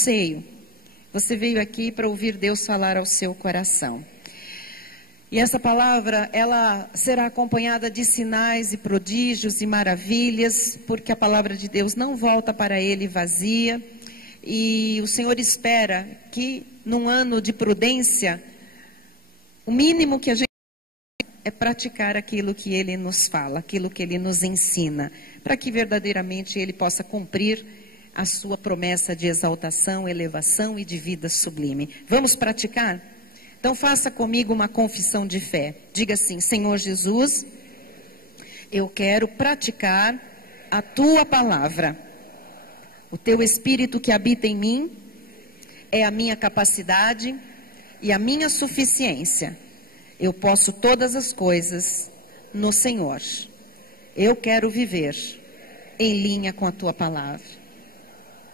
Anseio. Você veio aqui para ouvir Deus falar ao seu coração. E essa palavra, ela será acompanhada de sinais e prodígios e maravilhas, porque a palavra de Deus não volta para Ele vazia. E o Senhor espera que, num ano de prudência, o mínimo que a gente é praticar aquilo que Ele nos fala, aquilo que Ele nos ensina, para que verdadeiramente Ele possa cumprir a sua promessa de exaltação, elevação e de vida sublime. Vamos praticar? Então faça comigo uma confissão de fé. Diga assim: Senhor Jesus, eu quero praticar a Tua palavra. O Teu Espírito que habita em mim é a minha capacidade e a minha suficiência. Eu posso todas as coisas no Senhor. Eu quero viver em linha com a Tua palavra.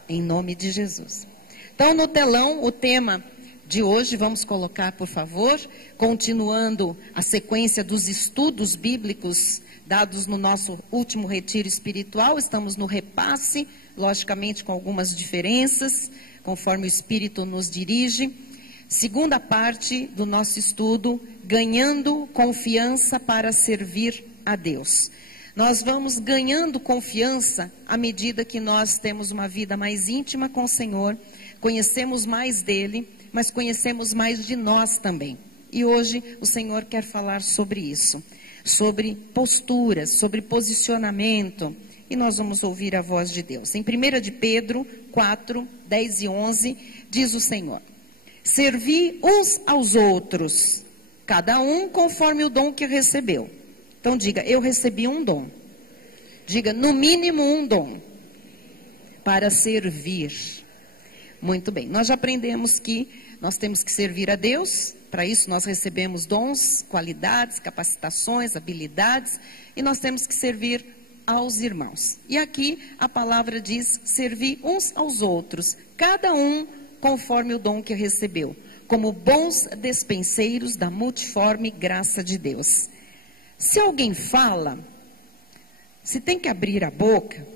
Em nome de Jesus. Então, no telão, o tema de hoje, vamos colocar, por favor, continuando a sequência dos estudos bíblicos dados no nosso último retiro espiritual. Estamos no repasse, logicamente com algumas diferenças, conforme o Espírito nos dirige. Segunda parte do nosso estudo, ganhando confiança para servir a Deus. Nós vamos ganhando confiança à medida que nós temos uma vida mais íntima com o Senhor, conhecemos mais dEle, mas conhecemos mais de nós também. E hoje o Senhor quer falar sobre isso, sobre posturas, sobre posicionamento, e nós vamos ouvir a voz de Deus. Em 1 de Pedro 4, 10 e 11, diz o Senhor: servi uns aos outros, cada um conforme o dom que recebeu. Então diga: eu recebi um dom. Diga: no mínimo um dom. Para servir. Muito bem. Nós já aprendemos que nós temos que servir a Deus. Para isso nós recebemos dons, qualidades, capacitações, habilidades. E nós temos que servir aos irmãos. E aqui a palavra diz: servir uns aos outros. Cada um conforme o dom que recebeu. Como bons despenseiros da multiforme graça de Deus. Se alguém fala, se tem que abrir a boca,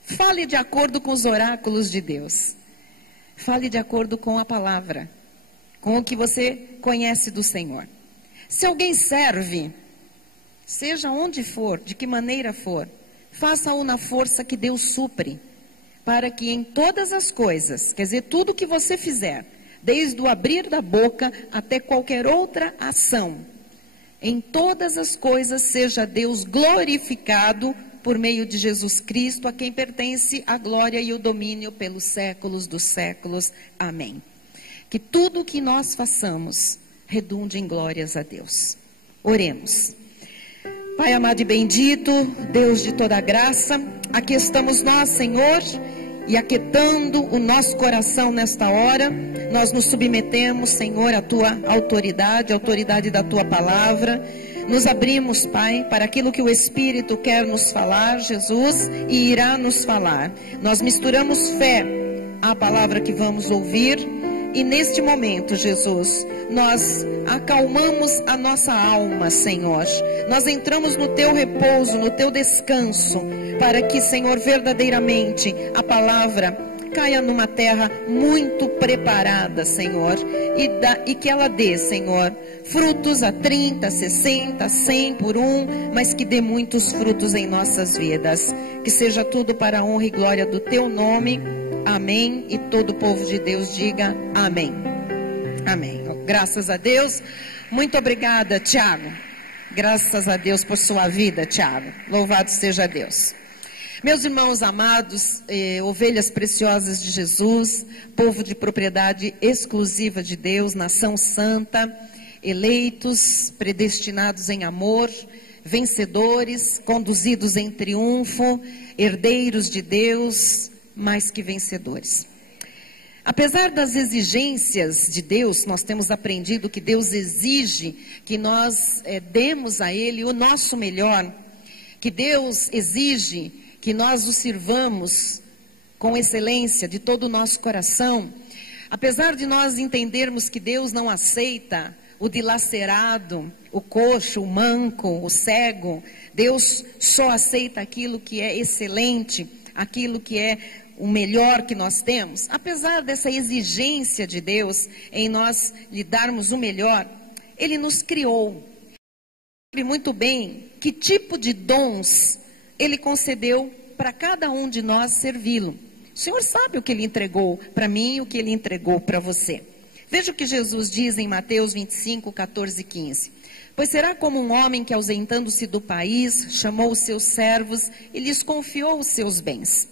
fale de acordo com os oráculos de Deus. Fale de acordo com a palavra, com o que você conhece do Senhor. Se alguém serve, seja onde for, de que maneira for, faça-o na força que Deus supre, para que em todas as coisas, quer dizer, tudo que você fizer, desde o abrir da boca até qualquer outra ação, em todas as coisas seja Deus glorificado por meio de Jesus Cristo, a quem pertence a glória e o domínio pelos séculos dos séculos. Amém. Que tudo o que nós façamos redunde em glórias a Deus. Oremos. Pai amado e bendito, Deus de toda graça, aqui estamos nós, Senhor, e aquietando o nosso coração nesta hora, nós nos submetemos, Senhor, à Tua autoridade, a autoridade da Tua palavra. Nos abrimos, Pai, para aquilo que o Espírito quer nos falar, Jesus, e irá nos falar. Nós misturamos fé à palavra que vamos ouvir, e neste momento, Jesus, nós acalmamos a nossa alma, Senhor. Nós entramos no Teu repouso, no Teu descanso, para que, Senhor, verdadeiramente a palavra caia numa terra muito preparada, Senhor, e que ela dê, Senhor, frutos a 30, 60, 100 por um, mas que dê muitos frutos em nossas vidas. Que seja tudo para a honra e glória do Teu nome. Amém. E todo o povo de Deus diga amém. Amém. Graças a Deus. Muito obrigada, Tiago. Graças a Deus por sua vida, Tiago. Louvado seja Deus. Meus irmãos amados, ovelhas preciosas de Jesus, povo de propriedade exclusiva de Deus, nação santa, eleitos, predestinados em amor, vencedores, conduzidos em triunfo, herdeiros de Deus, mais que vencedores. Apesar das exigências de Deus, nós temos aprendido que Deus exige que nós demos a Ele o nosso melhor, que Deus exige que nós o sirvamos com excelência de todo o nosso coração. Apesar de nós entendermos que Deus não aceita o dilacerado, o coxo, o manco, o cego, Deus só aceita aquilo que é excelente, aquilo que é o melhor que nós temos, apesar dessa exigência de Deus em nós lhe darmos o melhor, Ele nos criou. Sabe muito bem que tipo de dons Ele concedeu para cada um de nós servi-lo. O Senhor sabe o que Ele entregou para mim e o que Ele entregou para você. Veja o que Jesus diz em Mateus 25, 14 e 15. Pois será como um homem que, ausentando-se do país, chamou os seus servos e lhes confiou os seus bens.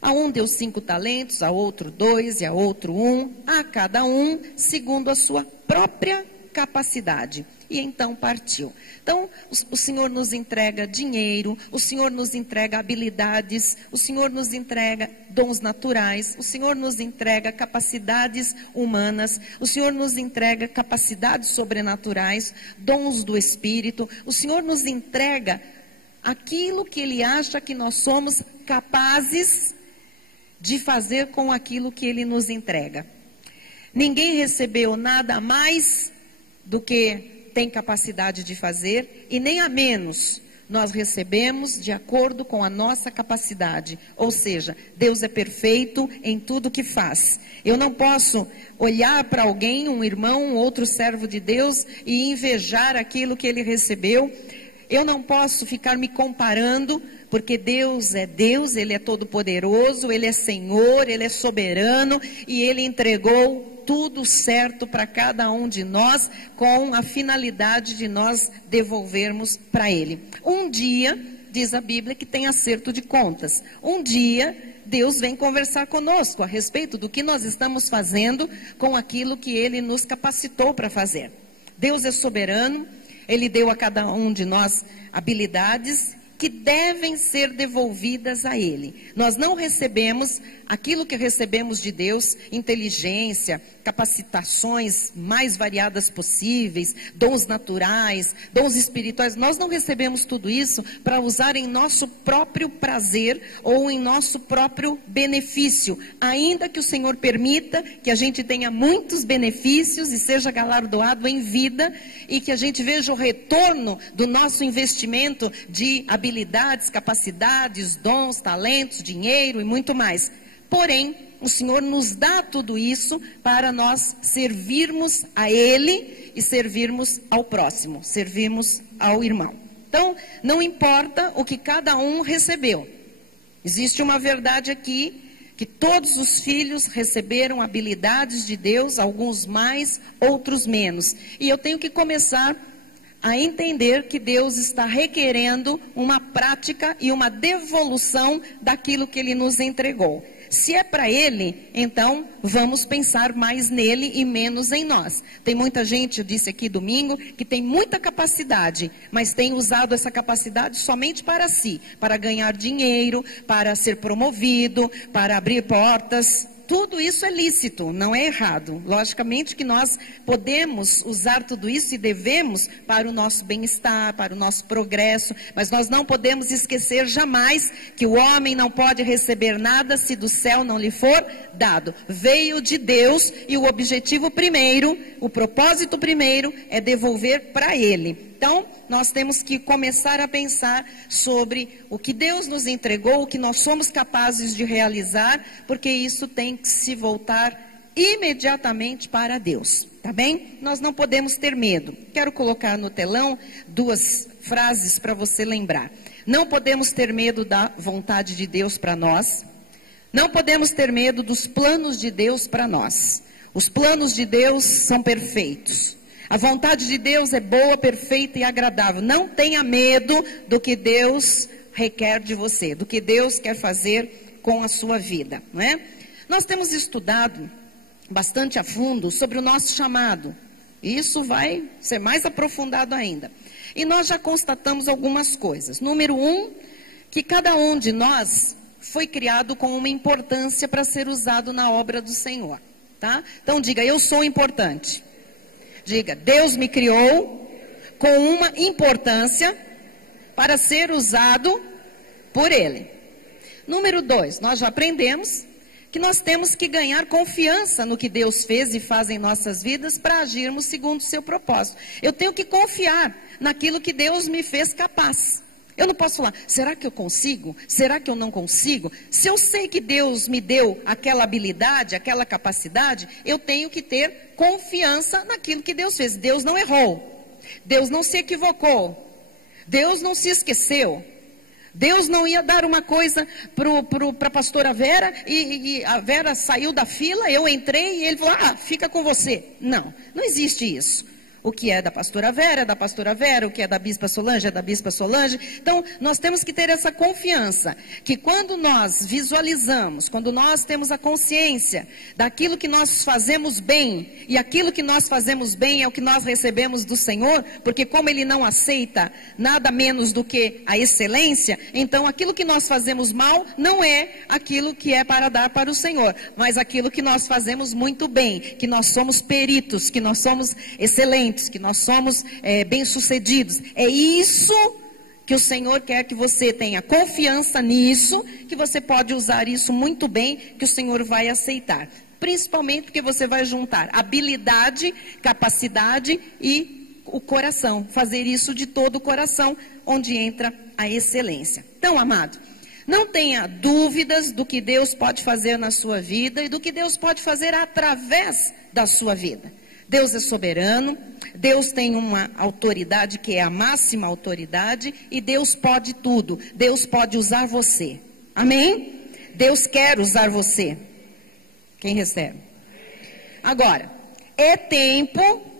A um deu 5 talentos, a outro 2 e a outro 1, a cada um segundo a sua própria capacidade. E então partiu. Então, o Senhor nos entrega dinheiro, o Senhor nos entrega habilidades, o Senhor nos entrega dons naturais, o Senhor nos entrega capacidades humanas, o Senhor nos entrega capacidades sobrenaturais, dons do Espírito, o Senhor nos entrega aquilo que Ele acha que nós somos capazes de fazer com aquilo que Ele nos entrega. Ninguém recebeu nada a mais do que tem capacidade de fazer, e nem a menos. Nós recebemos de acordo com a nossa capacidade. Ou seja, Deus é perfeito em tudo que faz. Eu não posso olhar para alguém, um irmão, um outro servo de Deus, e invejar aquilo que ele recebeu. Eu não posso ficar me comparando, porque Deus é Deus, Ele é todo-poderoso, Ele é Senhor, Ele é soberano, e Ele entregou tudo certo para cada um de nós, com a finalidade de nós devolvermos para Ele. Um dia, diz a Bíblia, que tem acerto de contas. Um dia, Deus vem conversar conosco a respeito do que nós estamos fazendo com aquilo que Ele nos capacitou para fazer. Deus é soberano, Ele deu a cada um de nós habilidades que devem ser devolvidas a Ele. Nós não recebemos aquilo que recebemos de Deus, inteligência, capacitações mais variadas possíveis, dons naturais, dons espirituais. Nós não recebemos tudo isso para usar em nosso próprio prazer ou em nosso próprio benefício. Ainda que o Senhor permita que a gente tenha muitos benefícios e seja galardoado em vida, e que a gente veja o retorno do nosso investimento de habilidades, capacidades, dons, talentos, dinheiro e muito mais. Porém, o Senhor nos dá tudo isso para nós servirmos a Ele e servirmos ao próximo, servirmos ao irmão. Então, não importa o que cada um recebeu. Existe uma verdade aqui, que todos os filhos receberam habilidades de Deus, alguns mais, outros menos. E eu tenho que começar a entender que Deus está requerendo uma prática e uma devolução daquilo que Ele nos entregou. Se é para Ele, então vamos pensar mais nele e menos em nós. Tem muita gente, eu disse aqui domingo, que tem muita capacidade, mas tem usado essa capacidade somente para si, para ganhar dinheiro, para ser promovido, para abrir portas. Tudo isso é lícito, não é errado. Logicamente que nós podemos usar tudo isso e devemos para o nosso bem-estar, para o nosso progresso, mas nós não podemos esquecer jamais que o homem não pode receber nada se do céu não lhe for dado. Veio de Deus e o objetivo primeiro, o propósito primeiro é devolver para Ele. Então, nós temos que começar a pensar sobre o que Deus nos entregou, o que nós somos capazes de realizar, porque isso tem que se voltar imediatamente para Deus, tá bem? Nós não podemos ter medo. Quero colocar no telão 2 frases para você lembrar. Não podemos ter medo da vontade de Deus para nós. Não podemos ter medo dos planos de Deus para nós. Os planos de Deus são perfeitos. A vontade de Deus é boa, perfeita e agradável. Não tenha medo do que Deus requer de você, do que Deus quer fazer com a sua vida, não é? Nós temos estudado bastante a fundo sobre o nosso chamado. Isso vai ser mais aprofundado ainda. E nós já constatamos algumas coisas. Número 1, que cada um de nós foi criado com uma importância para ser usado na obra do Senhor, tá? Então diga, eu sou importante. Diga, Deus me criou com uma importância para ser usado por Ele. Número 2, nós já aprendemos que nós temos que ganhar confiança no que Deus fez e faz em nossas vidas para agirmos segundo o seu propósito. Eu tenho que confiar naquilo que Deus me fez capaz. Eu não posso falar, será que eu consigo? Será que eu não consigo? Se eu sei que Deus me deu aquela habilidade, aquela capacidade, eu tenho que ter confiança naquilo que Deus fez. Deus não errou. Deus não se equivocou. Deus não se esqueceu. Deus não ia dar uma coisa para a pastora Vera e a Vera saiu da fila, eu entrei e ele falou, fica com você. Não, não existe isso. O que é da pastora Vera é da pastora Vera, o que é da bispa Solange é da bispa Solange. Então, nós temos que ter essa confiança, que quando nós visualizamos, quando nós temos a consciência daquilo que nós fazemos bem, e aquilo que nós fazemos bem é o que nós recebemos do Senhor, porque como Ele não aceita nada menos do que a excelência, então aquilo que nós fazemos mal não é aquilo que é para dar para o Senhor, mas aquilo que nós fazemos muito bem, que nós somos peritos, que nós somos excelentes, que nós somos bem-sucedidos. É isso que o Senhor quer, que você tenha confiança nisso, que você pode usar isso muito bem, que o Senhor vai aceitar. Principalmente porque você vai juntar habilidade, capacidade e o coração. Fazer isso de todo o coração, onde entra a excelência. Então, amado, não tenha dúvidas do que Deus pode fazer na sua vida e do que Deus pode fazer através da sua vida. Deus é soberano, Deus tem uma autoridade que é a máxima autoridade e Deus pode tudo. Deus pode usar você. Amém? Deus quer usar você. Quem recebe? Agora,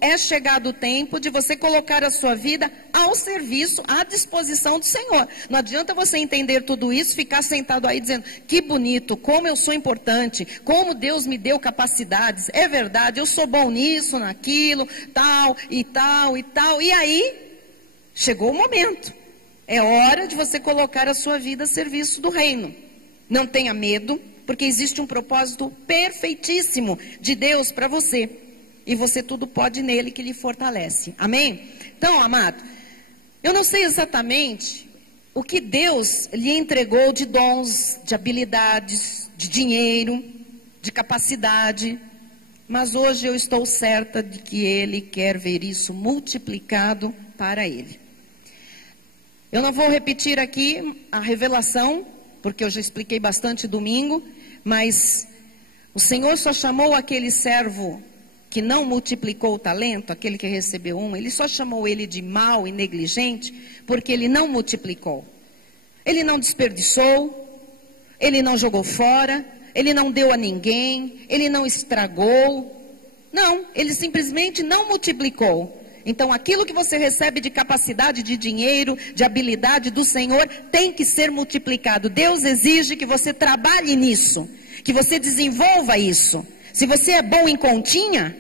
é chegado o tempo de você colocar a sua vida ao serviço, à disposição do Senhor. Não adianta você entender tudo isso, ficar sentado aí dizendo, que bonito, como eu sou importante, como Deus me deu capacidades. É verdade, eu sou bom nisso, naquilo, tal e tal e tal. E aí, chegou o momento. É hora de você colocar a sua vida a serviço do reino. Não tenha medo, porque existe um propósito perfeitíssimo de Deus para você. E você tudo pode nele que lhe fortalece. Amém? Então, amado, eu não sei exatamente o que Deus lhe entregou de dons, de habilidades, de dinheiro, de capacidade. Mas hoje eu estou certa de que Ele quer ver isso multiplicado para Ele. Eu não vou repetir aqui a revelação, porque eu já expliquei bastante domingo, mas o Senhor só chamou aquele servo que não multiplicou o talento, aquele que recebeu Ele só chamou ele de mau e negligente, porque ele não multiplicou. Ele não desperdiçou, ele não jogou fora, ele não deu a ninguém, ele não estragou. Não, ele simplesmente não multiplicou. Então, aquilo que você recebe de capacidade, de dinheiro, de habilidade do Senhor, tem que ser multiplicado. Deus exige que você trabalhe nisso, que você desenvolva isso. Se você é bom em continha,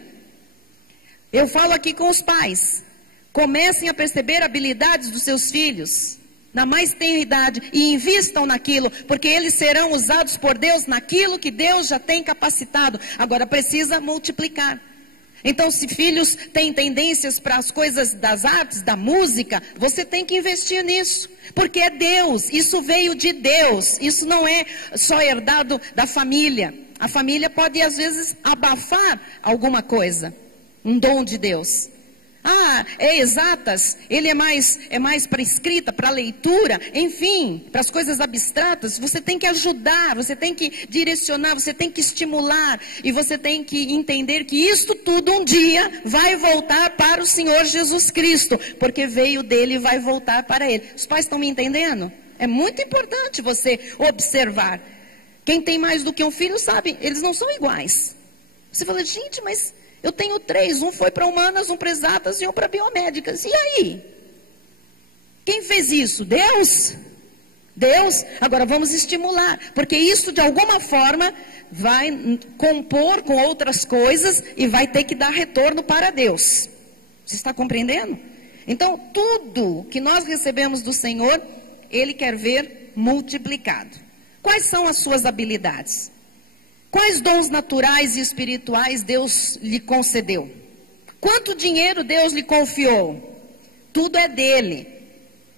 eu falo aqui com os pais, comecem a perceber habilidades dos seus filhos, na mais tenra idade, e invistam naquilo, porque eles serão usados por Deus naquilo que Deus já tem capacitado. Agora precisa multiplicar. Então, se filhos têm tendências para as coisas das artes, da música, você tem que investir nisso, porque é Deus, isso veio de Deus, isso não é só herdado da família. A família pode, às vezes, abafar alguma coisa, um dom de Deus. É exatas, ele é mais para escrita, para leitura, enfim, para as coisas abstratas. Você tem que ajudar, você tem que direcionar, você tem que estimular. E você tem que entender que isto tudo um dia vai voltar para o Senhor Jesus Cristo, porque veio dele e vai voltar para ele. Os pais estão me entendendo? É muito importante você observar. Quem tem mais do que um filho sabe, eles não são iguais. Você fala, gente, mas eu tenho 3, um foi para humanas, um para exatas e um para biomédicas. E aí? Quem fez isso? Deus? Deus? Agora vamos estimular, porque isso de alguma forma vai compor com outras coisas e vai ter que dar retorno para Deus. Você está compreendendo? Então, tudo que nós recebemos do Senhor, Ele quer ver multiplicado. Quais são as suas habilidades? Quais dons naturais e espirituais Deus lhe concedeu? Quanto dinheiro Deus lhe confiou? Tudo é dele.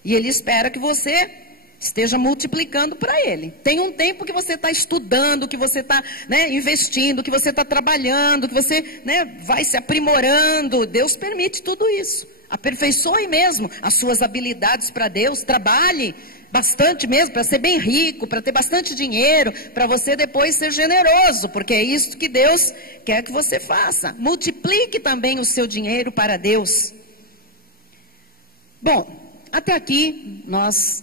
E Ele espera que você esteja multiplicando para Ele. Tem um tempo que você está estudando, que você está investindo, que você está trabalhando, que você vai se aprimorando. Deus permite tudo isso. Aperfeiçoe mesmo as suas habilidades para Deus, trabalhe bastante mesmo, para ser bem rico, para ter bastante dinheiro, para você depois ser generoso, porque é isso que Deus quer que você faça. Multiplique também o seu dinheiro para Deus. Bom, até aqui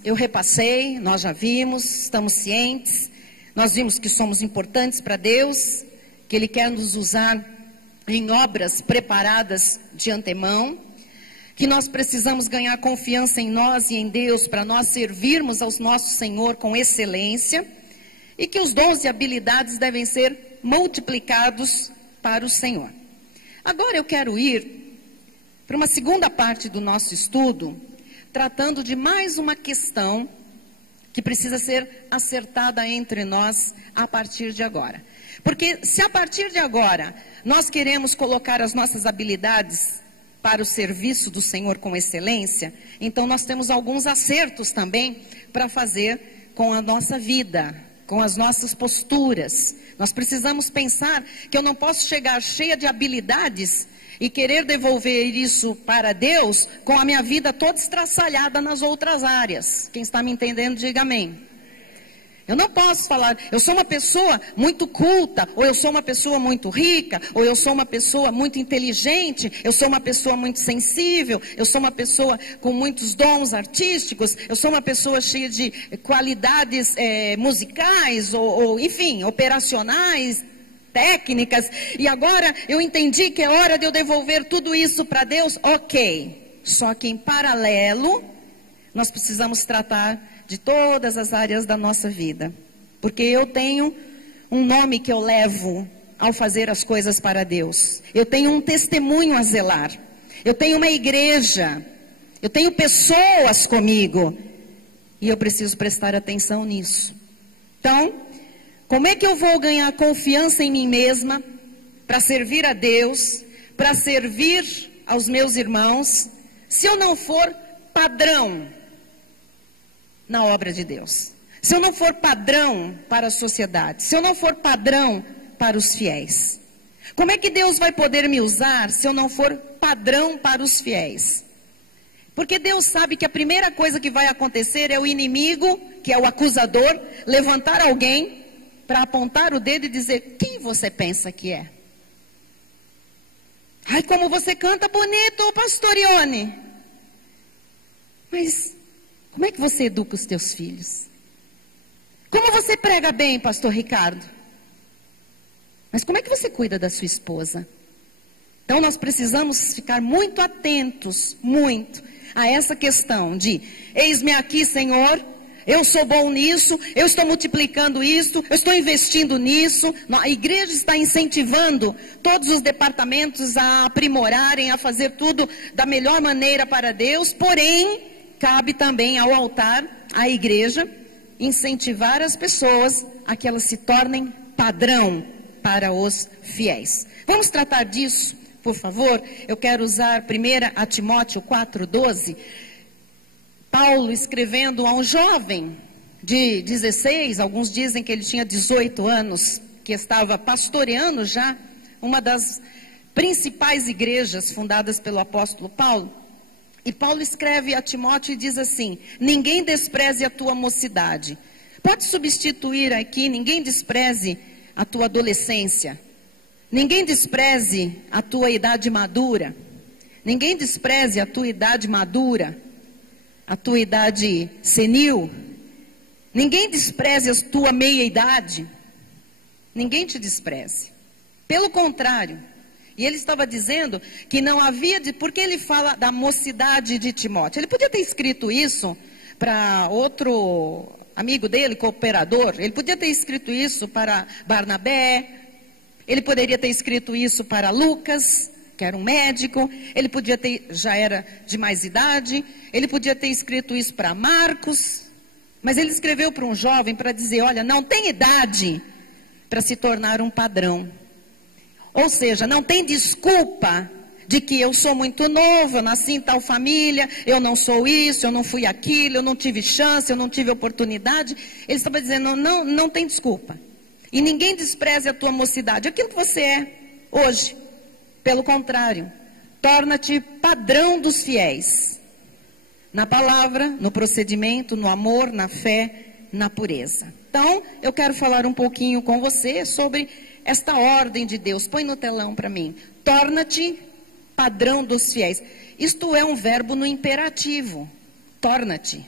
eu repassei, nós já vimos, estamos cientes, nós vimos que somos importantes para Deus, que Ele quer nos usar em obras preparadas de antemão, que nós precisamos ganhar confiança em nós e em Deus para nós servirmos ao nosso Senhor com excelência, e que os dons e habilidades devem ser multiplicados para o Senhor. Agora eu quero ir para uma segunda parte do nosso estudo, tratando de mais uma questão que precisa ser acertada entre nós a partir de agora. Porque se a partir de agora nós queremos colocar as nossas habilidades para o serviço do Senhor com excelência, então nós temos alguns acertos também para fazer com a nossa vida, com as nossas posturas. Nós precisamos pensar que eu não posso chegar cheia de habilidades e querer devolver isso para Deus com a minha vida toda estraçalhada nas outras áreas. Quem está me entendendo, diga amém. Eu não posso falar, eu sou uma pessoa muito culta, ou eu sou uma pessoa muito rica, ou eu sou uma pessoa muito inteligente, eu sou uma pessoa muito sensível, eu sou uma pessoa com muitos dons artísticos, eu sou uma pessoa cheia de qualidades musicais, ou enfim, operacionais, técnicas, e agora eu entendi que é hora de eu devolver tudo isso para Deus, ok. Só que em paralelo, nós precisamos tratar de todas as áreas da nossa vida, porque eu tenho um nome que eu levo ao fazer as coisas para Deus, eu tenho um testemunho a zelar, eu tenho uma igreja, eu tenho pessoas comigo, e eu preciso prestar atenção nisso. Então, como é que eu vou ganhar confiança em mim mesma, para servir a Deus, para servir aos meus irmãos, se eu não for padrão na obra de Deus? Se eu não for padrão para a sociedade, se eu não for padrão para os fiéis, como é que Deus vai poder me usar se eu não for padrão para os fiéis? Porque Deus sabe que a primeira coisa que vai acontecer é o inimigo, que é o acusador, levantar alguém para apontar o dedo e dizer: quem você pensa que é? Ai, como você canta bonito, pastor Ione. Mas como é que você educa os teus filhos? Como você prega bem, pastor Ricardo? Mas como é que você cuida da sua esposa? Então nós precisamos ficar muito atentos, muito, a essa questão de: eis-me aqui, Senhor, eu sou bom nisso, eu estou multiplicando isso, eu estou investindo nisso. A igreja está incentivando todos os departamentos a aprimorarem, a fazer tudo da melhor maneira para Deus, porém, cabe também ao altar, à igreja, incentivar as pessoas a que elas se tornem padrão para os fiéis. Vamos tratar disso, por favor? Eu quero usar 1 Timóteo 4,12. Paulo escrevendo a um jovem de 16, alguns dizem que ele tinha 18 anos, que estava pastoreando já uma das principais igrejas fundadas pelo apóstolo Paulo. E Paulo escreve a Timóteo e diz assim: ninguém despreze a tua mocidade. Pode substituir aqui: ninguém despreze a tua adolescência. Ninguém despreze a tua idade madura. Ninguém despreze a tua idade madura, a tua idade senil. Ninguém despreze a tua meia-idade. Ninguém te despreze. Pelo contrário. E ele estava dizendo que não havia porque ele fala da mocidade de Timóteo. Ele podia ter escrito isso para outro amigo dele, cooperador. Ele podia ter escrito isso para Barnabé. Ele poderia ter escrito isso para Lucas, que era um médico. Ele podia ter, já era de mais idade. Ele podia ter escrito isso para Marcos. Mas ele escreveu para um jovem para dizer: olha, não tem idade para se tornar um padrão. Ou seja, não tem desculpa de que eu sou muito novo, eu nasci em tal família, eu não sou isso, eu não fui aquilo, eu não tive chance, eu não tive oportunidade. Ele estava dizendo: não tem desculpa. E ninguém despreze a tua mocidade, aquilo que você é hoje. Pelo contrário, torna-te padrão dos fiéis. Na palavra, no procedimento, no amor, na fé, na pureza. Então, eu quero falar um pouquinho com você sobre esta ordem de Deus. Põe no telão para mim. Torna-te padrão dos fiéis. Isto é um verbo no imperativo. Torna-te.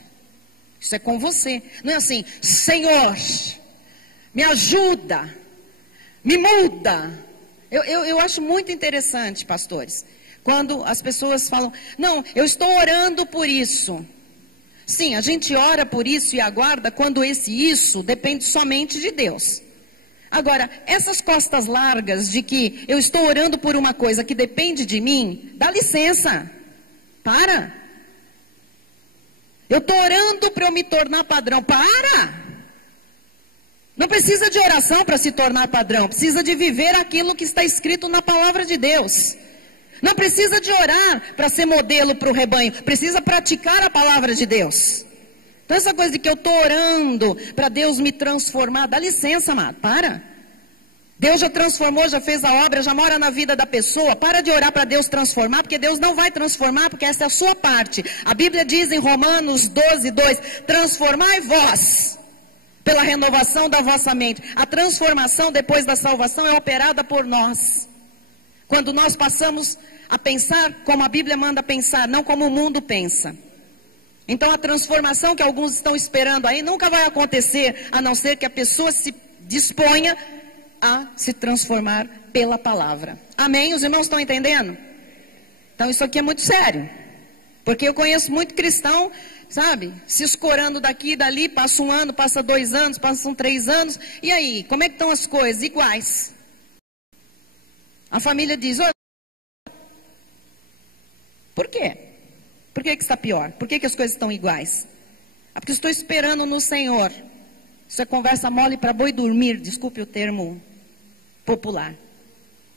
Isso é com você. Não é assim, Senhor, me ajuda, me muda. Eu acho muito interessante, pastores, quando as pessoas falam, não, eu estou orando por isso. Sim, a gente ora por isso e aguarda quando esse isso depende somente de Deus. Agora, essas costas largas de que eu estou orando por uma coisa que depende de mim, dá licença, para. Eu estou orando para eu me tornar padrão, para. Não precisa de oração para se tornar padrão, precisa de viver aquilo que está escrito na palavra de Deus. Não precisa de orar para ser modelo para o rebanho, precisa praticar a palavra de Deus. Então essa coisa de que eu estou orando para Deus me transformar, dá licença, amado, para. Deus já transformou, já fez a obra, já mora na vida da pessoa. Para de orar para Deus transformar, porque Deus não vai transformar, porque essa é a sua parte. A Bíblia diz em Romanos 12:2, transformai vós pela renovação da vossa mente. A transformação depois da salvação é operada por nós. Quando nós passamos a pensar como a Bíblia manda pensar, não como o mundo pensa. Então a transformação que alguns estão esperando aí nunca vai acontecer, a não ser que a pessoa se disponha a se transformar pela palavra. Amém? Os irmãos estão entendendo? Então isso aqui é muito sério. Porque eu conheço muito cristão, sabe, se escorando daqui e dali, passa 1 ano, passa 2 anos, passam 3 anos, e aí, como é que estão as coisas? Iguais. A família diz, por quê? Por que está pior? Por que as coisas estão iguais? Ah, porque estou esperando no Senhor. Isso é conversa mole para boi dormir, desculpe o termo popular.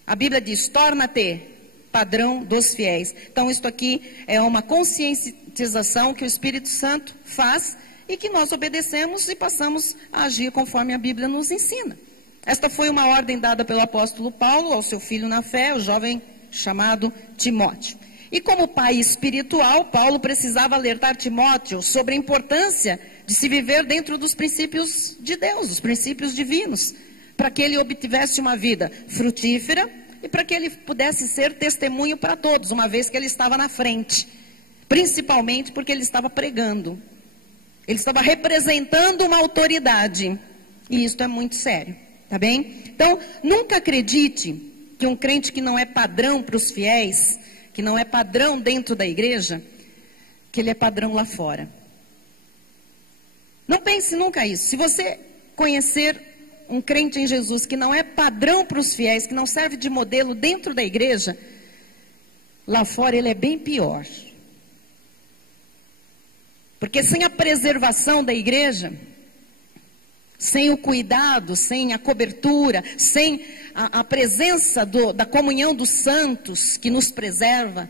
A Bíblia diz, torna-te padrão dos fiéis. Então isto aqui é uma conscientização que o Espírito Santo faz e que nós obedecemos e passamos a agir conforme a Bíblia nos ensina. Esta foi uma ordem dada pelo apóstolo Paulo ao seu filho na fé, o jovem chamado Timóteo. E como pai espiritual, Paulo precisava alertar Timóteo sobre a importância de se viver dentro dos princípios de Deus, os princípios divinos, para que ele obtivesse uma vida frutífera e para que ele pudesse ser testemunho para todos, uma vez que ele estava na frente, principalmente porque ele estava pregando, ele estava representando uma autoridade, e isso é muito sério, tá bem? Então, nunca acredite que um crente que não é padrão para os fiéis, que não é padrão dentro da igreja, que ele é padrão lá fora. Não pense nunca isso. Se você conhecer um crente em Jesus que não é padrão para os fiéis, que não serve de modelo dentro da igreja, lá fora ele é bem pior. Porque sem a preservação da igreja, sem o cuidado, sem a cobertura, sem a presença da comunhão dos santos que nos preserva,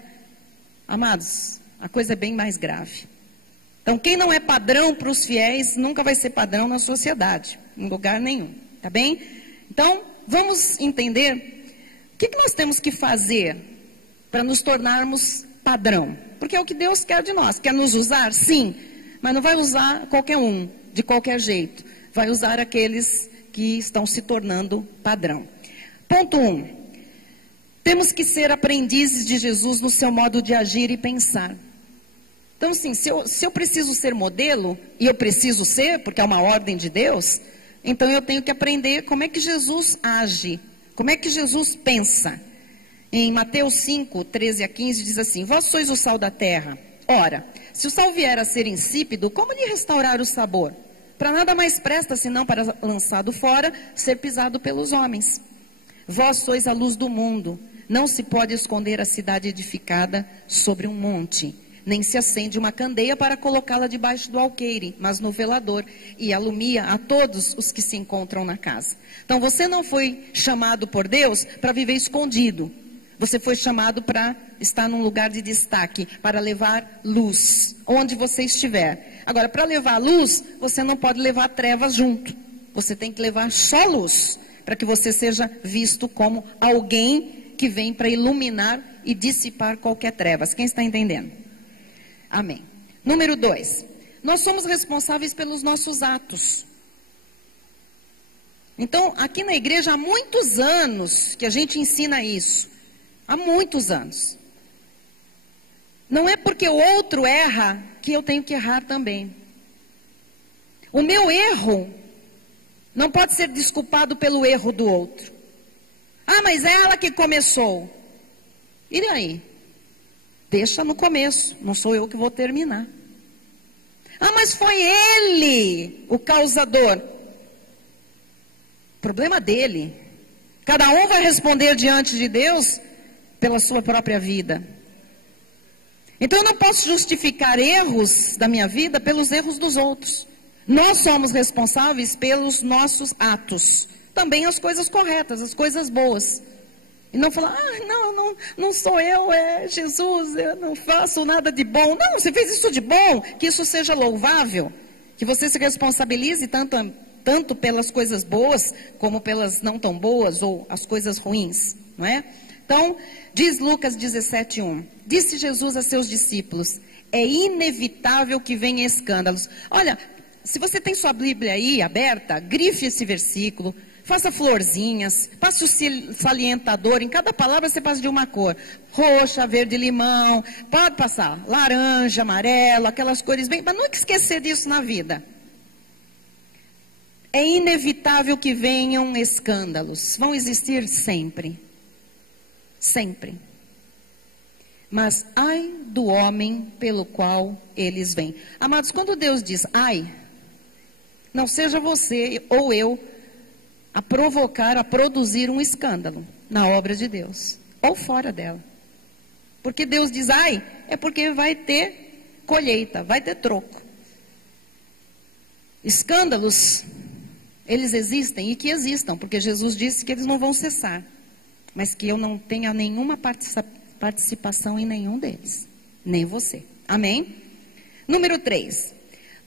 amados, a coisa é bem mais grave. Então, quem não é padrão para os fiéis, nunca vai ser padrão na sociedade, em lugar nenhum, tá bem? Então, vamos entender o que nós temos que fazer para nos tornarmos padrão. Porque é o que Deus quer de nós. Quer nos usar? Sim, mas não vai usar qualquer um, de qualquer jeito. Vai usar aqueles que estão se tornando padrão. Ponto 1. Temos que ser aprendizes de Jesus no seu modo de agir e pensar. Então, assim, se eu preciso ser modelo, e eu preciso ser, porque é uma ordem de Deus, então eu tenho que aprender como é que Jesus age, como é que Jesus pensa. Em Mateus 5, 13 a 15, diz assim, vós sois o sal da terra. Ora, se o sal vier a ser insípido, como lhe restaurar o sabor? Para nada mais presta, senão para, lançado fora, ser pisado pelos homens. Vós sois a luz do mundo. Não se pode esconder a cidade edificada sobre um monte. Nem se acende uma candeia para colocá-la debaixo do alqueire, mas no velador, e alumia a todos os que se encontram na casa. Então você não foi chamado por Deus para viver escondido. Você foi chamado para estar num lugar de destaque, para levar luz, onde você estiver. Agora, para levar luz, você não pode levar trevas junto. Você tem que levar só luz, para que você seja visto como alguém que vem para iluminar e dissipar qualquer trevas. Quem está entendendo? Amém. Número 2. Nós somos responsáveis pelos nossos atos. Então, aqui na igreja há muitos anos que a gente ensina isso. Há muitos anos. Não é porque o outro erra que eu tenho que errar também. O meu erro não pode ser desculpado pelo erro do outro. Ah, mas é ela que começou. E daí? Deixa no começo, não sou eu que vou terminar. Ah, mas foi ele o causador. Problema dele. Cada um vai responder diante de Deus pela sua própria vida. Então eu não posso justificar erros da minha vida pelos erros dos outros. Nós somos responsáveis pelos nossos atos. Também as coisas corretas, as coisas boas. E não falar, não sou eu, é Jesus, eu não faço nada de bom. Não, você fez isso de bom, que isso seja louvável. Que você se responsabilize tanto pelas coisas boas, como pelas não tão boas, ou as coisas ruins, não é? Então, diz Lucas 17:1, disse Jesus a seus discípulos, é inevitável que venha escândalos. Olha, se você tem sua Bíblia aí aberta, grife esse versículo, faça florzinhas, passe o salientador, em cada palavra você passa de uma cor, roxa, verde, limão, pode passar laranja, amarelo, aquelas cores bem, mas nunca esquecer disso na vida. É inevitável que venham escândalos, vão existir sempre, sempre. Mas ai do homem pelo qual eles vêm. Amados, quando Deus diz ai, não seja você ou eu a provocar, a produzir um escândalo na obra de Deus, ou fora dela. Porque Deus diz ai, é porque vai ter colheita, vai ter troco. Escândalos, eles existem e que existam, porque Jesus disse que eles não vão cessar, mas que eu não tenha nenhuma participação em nenhum deles, nem você. Amém? Número 3.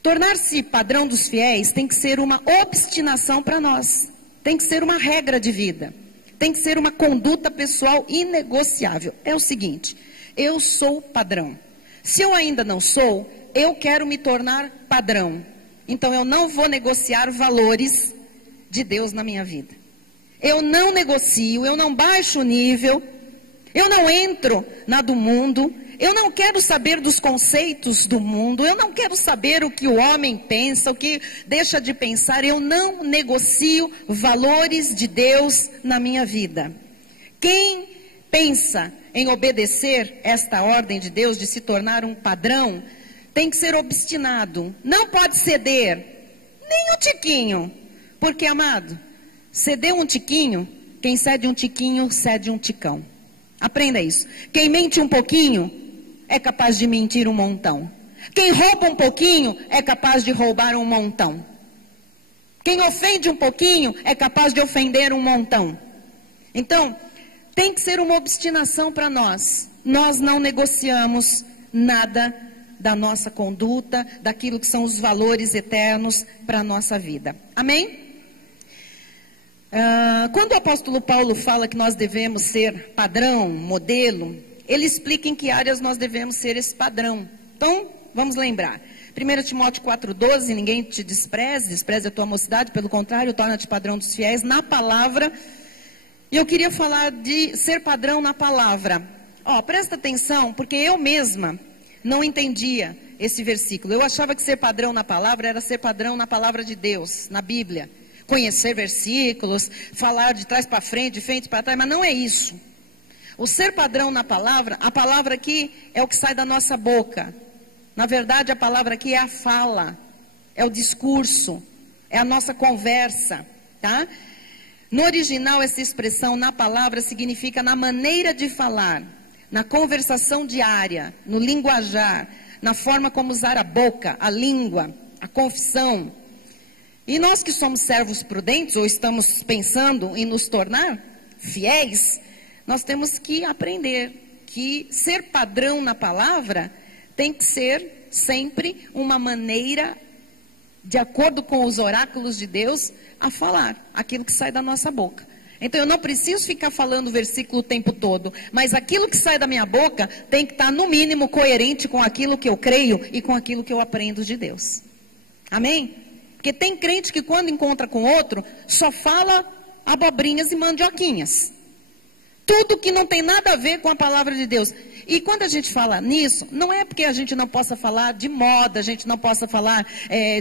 Tornar-se padrão dos fiéis tem que ser uma obstinação para nós. Tem que ser uma regra de vida. Tem que ser uma conduta pessoal inegociável. É o seguinte, eu sou padrão. Se eu ainda não sou, eu quero me tornar padrão. Então eu não vou negociar valores de Deus na minha vida. Eu não negocio, eu não baixo o nível, eu não entro na do mundo, eu não quero saber dos conceitos do mundo, eu não quero saber o que o homem pensa, o que deixa de pensar, eu não negocio valores de Deus na minha vida. Quem pensa em obedecer esta ordem de Deus de se tornar um padrão, tem que ser obstinado, não pode ceder, nem um tiquinho, porque, amado, ceder um tiquinho, quem cede um tiquinho, cede um ticão. Aprenda isso. Quem mente um pouquinho, é capaz de mentir um montão. Quem rouba um pouquinho, é capaz de roubar um montão. Quem ofende um pouquinho, é capaz de ofender um montão. Então, tem que ser uma obstinação para nós. Nós não negociamos nada da nossa conduta, daquilo que são os valores eternos para a nossa vida. Amém? Quando o apóstolo Paulo fala que nós devemos ser padrão, modelo, ele explica em que áreas nós devemos ser esse padrão. Então, vamos lembrar. 1 Timóteo 4,12, ninguém te despreze a tua mocidade, pelo contrário, torna-te padrão dos fiéis na palavra. E eu queria falar de ser padrão na palavra. Presta atenção, porque eu mesma não entendia esse versículo. Eu achava que ser padrão na palavra era ser padrão na palavra de Deus, na Bíblia. Conhecer versículos, falar de trás para frente, de frente para trás, mas não é isso. O ser padrão na palavra, a palavra aqui é o que sai da nossa boca. Na verdade, a palavra aqui é a fala, é o discurso, é a nossa conversa, tá? No original, essa expressão na palavra significa na maneira de falar, na conversação diária, no linguajar, na forma como usar a boca, a língua, a confissão. E nós que somos servos prudentes, ou estamos pensando em nos tornar fiéis, nós temos que aprender que ser padrão na palavra tem que ser sempre uma maneira, de acordo com os oráculos de Deus, a falar aquilo que sai da nossa boca. Então eu não preciso ficar falando o versículo o tempo todo, mas aquilo que sai da minha boca tem que estar no mínimo coerente com aquilo que eu creio e com aquilo que eu aprendo de Deus. Amém? Porque tem crente que quando encontra com outro, só fala abobrinhas e mandioquinhas. Tudo que não tem nada a ver com a palavra de Deus. E quando a gente fala nisso, não é porque a gente não possa falar de moda, a gente não possa falar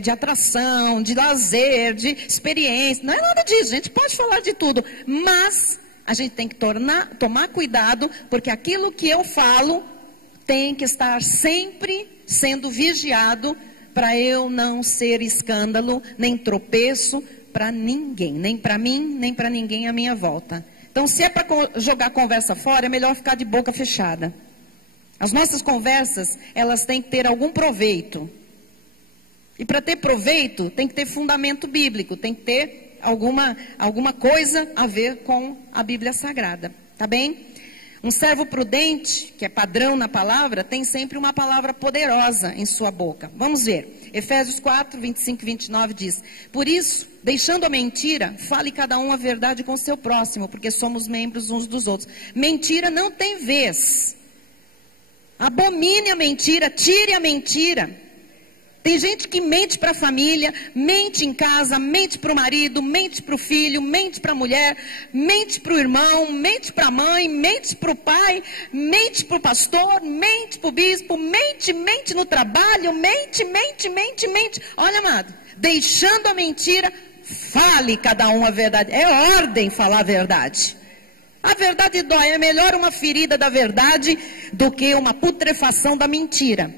de atração, de lazer, de experiência. Não é nada disso, a gente pode falar de tudo. Mas a gente tem que tomar cuidado, porque aquilo que eu falo tem que estar sempre sendo vigiado para eu não ser escândalo, nem tropeço para ninguém, nem para mim, nem para ninguém à minha volta. Então, se é para jogar conversa fora, é melhor ficar de boca fechada. As nossas conversas, elas têm que ter algum proveito. E para ter proveito, tem que ter fundamento bíblico, tem que ter alguma coisa a ver com a Bíblia Sagrada. Tá bem? Um servo prudente, que é padrão na palavra, tem sempre uma palavra poderosa em sua boca. Vamos ver. Efésios 4, 25 e 29 diz: por isso, deixando a mentira, fale cada um a verdade com o seu próximo, porque somos membros uns dos outros. Mentira não tem vez. Abomine a mentira, tire a mentira. Tem gente que mente para a família, mente em casa, mente para o marido, mente para o filho, mente para a mulher, mente para o irmão, mente para a mãe, mente para o pai, mente para o pastor, mente para o bispo, mente no trabalho, mente. Olha, amado, deixando a mentira, fale cada um a verdade. É ordem falar a verdade. A verdade dói, é melhor uma ferida da verdade do que uma putrefação da mentira.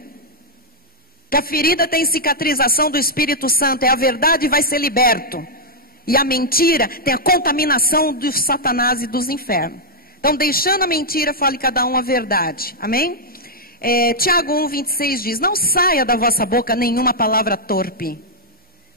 Que a ferida tem cicatrização do Espírito Santo, é a verdade vai ser liberto. E a mentira tem a contaminação do Satanás e dos infernos. Então, deixando a mentira, fale cada um a verdade. Amém? Tiago 1, 26 diz: não saia da vossa boca nenhuma palavra torpe.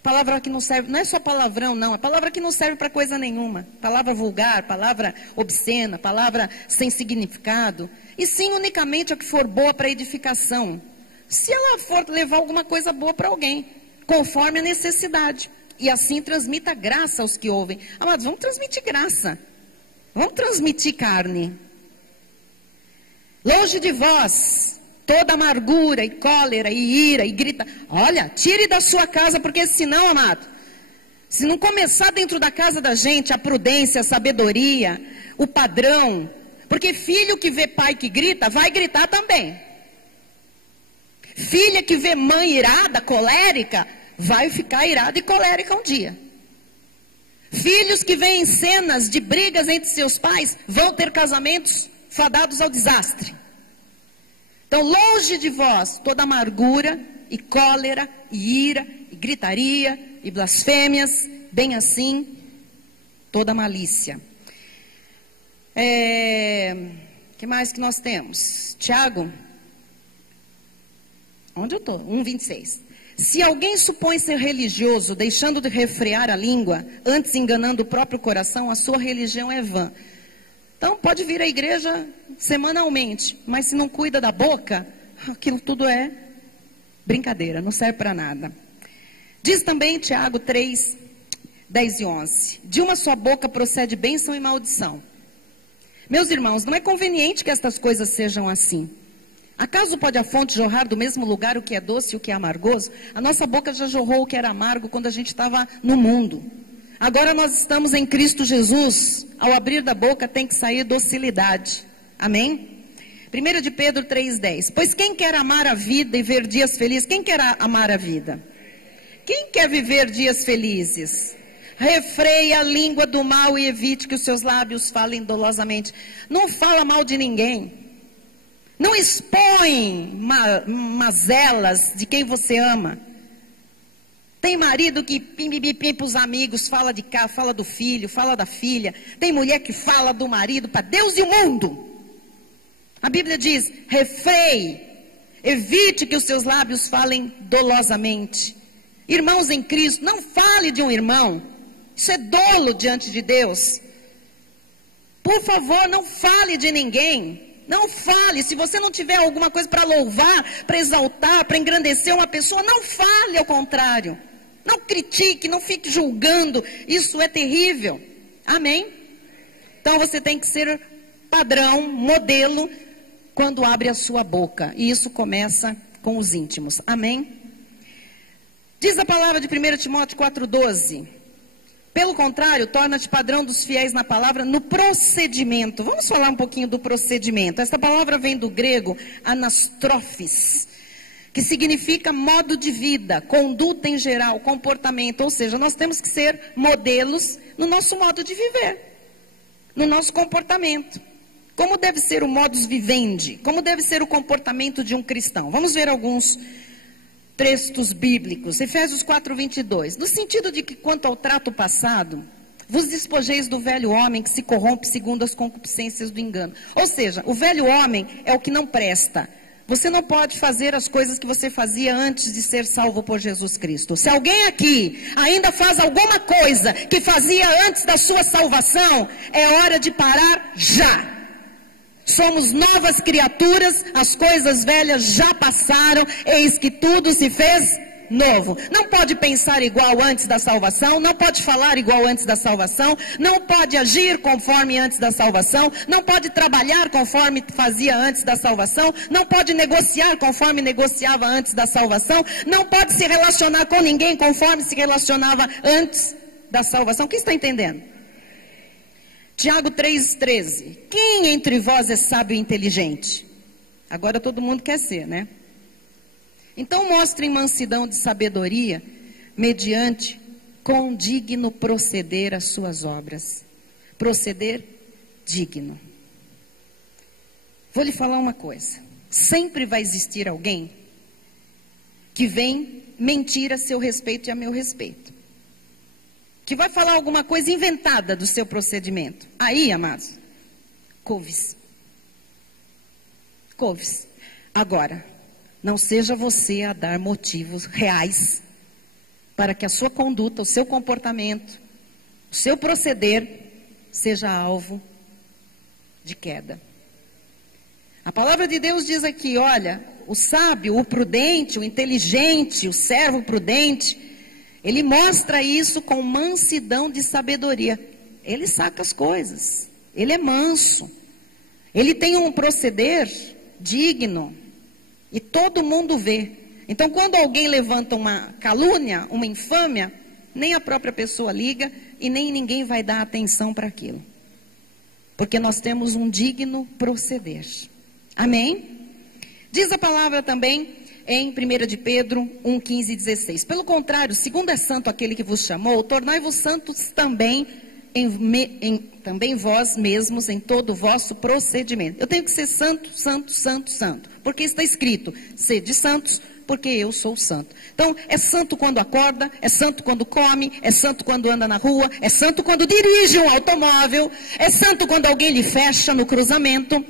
Palavra que não serve, não é só palavrão, não. É palavra que não serve para coisa nenhuma. Palavra vulgar, palavra obscena, palavra sem significado. E sim, unicamente a que for boa para edificação. Se ela for levar alguma coisa boa para alguém, conforme a necessidade. E assim transmita graça aos que ouvem. Amados, vamos transmitir graça. Vamos transmitir carne. Longe de vós, toda amargura e cólera e ira e grita. Olha, tire da sua casa, porque senão, amado, se não começar dentro da casa da gente a prudência, a sabedoria, o padrão. Porque filho que vê pai que grita, vai gritar também. Filha que vê mãe irada, colérica, vai ficar irada e colérica um dia. Filhos que veem cenas de brigas entre seus pais, vão ter casamentos fadados ao desastre. Então, longe de vós, toda amargura e cólera e ira e gritaria e blasfêmias, bem assim, toda malícia. Que mais que nós temos? Tiago. Onde eu estou? 1,26. Se alguém supõe ser religioso, deixando de refrear a língua, antes enganando o próprio coração, a sua religião é vã. Então, pode vir à igreja semanalmente, mas se não cuida da boca, aquilo tudo é brincadeira, não serve para nada. Diz também Tiago 3, 10 e 11. De uma só boca procede bênção e maldição. Meus irmãos, não é conveniente que estas coisas sejam assim. Acaso pode a fonte jorrar do mesmo lugar o que é doce e o que é amargoso? A nossa boca já jorrou o que era amargo quando a gente estava no mundo. Agora nós estamos em Cristo Jesus. Ao abrir da boca tem que sair docilidade. Amém? 1 de Pedro 3,10. Pois quem quer amar a vida e ver dias felizes? Quem quer amar a vida? Quem quer viver dias felizes? Refreie a língua do mal e evite que os seus lábios falem dolosamente. Não fala mal de ninguém. Não expõe mazelas de quem você ama. Tem marido que pim para os amigos, fala de cá, fala do filho, fala da filha. Tem mulher que fala do marido para Deus e o mundo. A Bíblia diz, refreie, evite que os seus lábios falem dolosamente. Irmãos em Cristo, não fale de um irmão. Isso é dolo diante de Deus. Por favor, não fale de ninguém. Não fale, se você não tiver alguma coisa para louvar, para exaltar, para engrandecer uma pessoa, não fale ao contrário. Não critique, não fique julgando, isso é terrível. Amém? Então você tem que ser padrão, modelo, quando abre a sua boca. E isso começa com os íntimos. Amém? Diz a palavra de 1 Timóteo 4,12. Pelo contrário, torna-te padrão dos fiéis na palavra, no procedimento. Vamos falar um pouquinho do procedimento. Essa palavra vem do grego anastrofes, que significa modo de vida, conduta em geral, comportamento. Ou seja, nós temos que ser modelos no nosso modo de viver, no nosso comportamento. Como deve ser o modus vivendi? Como deve ser o comportamento de um cristão? Vamos ver alguns textos bíblicos. Efésios 4:22. No sentido de que, quanto ao trato passado, vos despojeis do velho homem que se corrompe segundo as concupiscências do engano. Ou seja, o velho homem é o que não presta. Você não pode fazer as coisas que você fazia antes de ser salvo por Jesus Cristo. Se alguém aqui ainda faz alguma coisa que fazia antes da sua salvação, é hora de parar já. Somos novas criaturas, as coisas velhas já passaram, eis que tudo se fez novo. Não pode pensar igual antes da salvação, não pode falar igual antes da salvação, não pode agir conforme antes da salvação, não pode trabalhar conforme fazia antes da salvação, não pode negociar conforme negociava antes da salvação, não pode se relacionar com ninguém conforme se relacionava antes da salvação. Quem está entendendo? Tiago 3,13. Quem entre vós é sábio e inteligente? Agora todo mundo quer ser, né? Então mostrem mansidão de sabedoria, mediante condigno proceder às suas obras. Proceder digno. Vou lhe falar uma coisa. Sempre vai existir alguém que vem mentir a seu respeito e a meu respeito, que vai falar alguma coisa inventada do seu procedimento. Aí, amados, couve-se. Couve-se. Agora, não seja você a dar motivos reais para que a sua conduta, o seu comportamento, o seu proceder seja alvo de queda. A palavra de Deus diz aqui, olha, o sábio, o prudente, o inteligente, o servo prudente, ele mostra isso com mansidão de sabedoria. Ele saca as coisas. Ele é manso. Ele tem um proceder digno. E todo mundo vê. Então, quando alguém levanta uma calúnia, uma infâmia, nem a própria pessoa liga e nem ninguém vai dar atenção para aquilo. Porque nós temos um digno proceder. Amém? Diz a palavra também em 1 de Pedro 1:15 e 16. Pelo contrário, segundo é santo aquele que vos chamou, tornai-vos santos também, também vós mesmos em todo o vosso procedimento. Eu tenho que ser santo, santo, santo, santo. Porque está escrito, sede santos, porque eu sou santo. Então, é santo quando acorda, é santo quando come, é santo quando anda na rua, é santo quando dirige um automóvel, é santo quando alguém lhe fecha no cruzamento.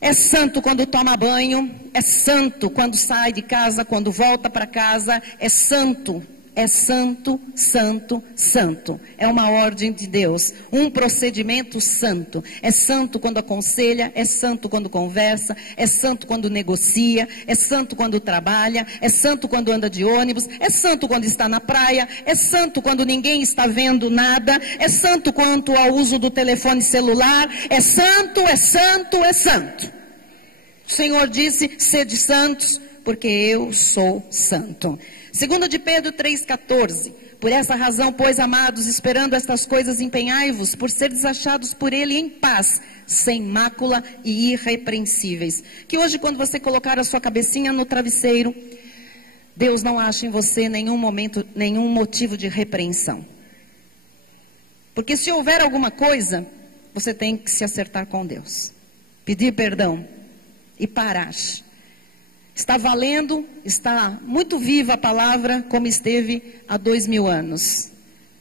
É santo quando toma banho, é santo quando sai de casa, quando volta para casa, é santo, santo, santo. É uma ordem de Deus, um procedimento santo. É santo quando aconselha, é santo quando conversa, é santo quando negocia, é santo quando trabalha, é santo quando anda de ônibus, é santo quando está na praia, é santo quando ninguém está vendo nada, é santo quanto ao uso do telefone celular, é santo, é santo, é santo. O Senhor disse, sede santos, porque eu sou santo. 2 de Pedro 3,14. Por essa razão, pois, amados, esperando estas coisas, empenhai-vos por seres achados por Ele em paz, sem mácula e irrepreensíveis. Que hoje, quando você colocar a sua cabecinha no travesseiro, Deus não acha em você nenhum motivo de repreensão. Porque se houver alguma coisa, você tem que se acertar com Deus. Pedir perdão e parar. Está valendo, está muito viva a palavra como esteve há 2000 anos.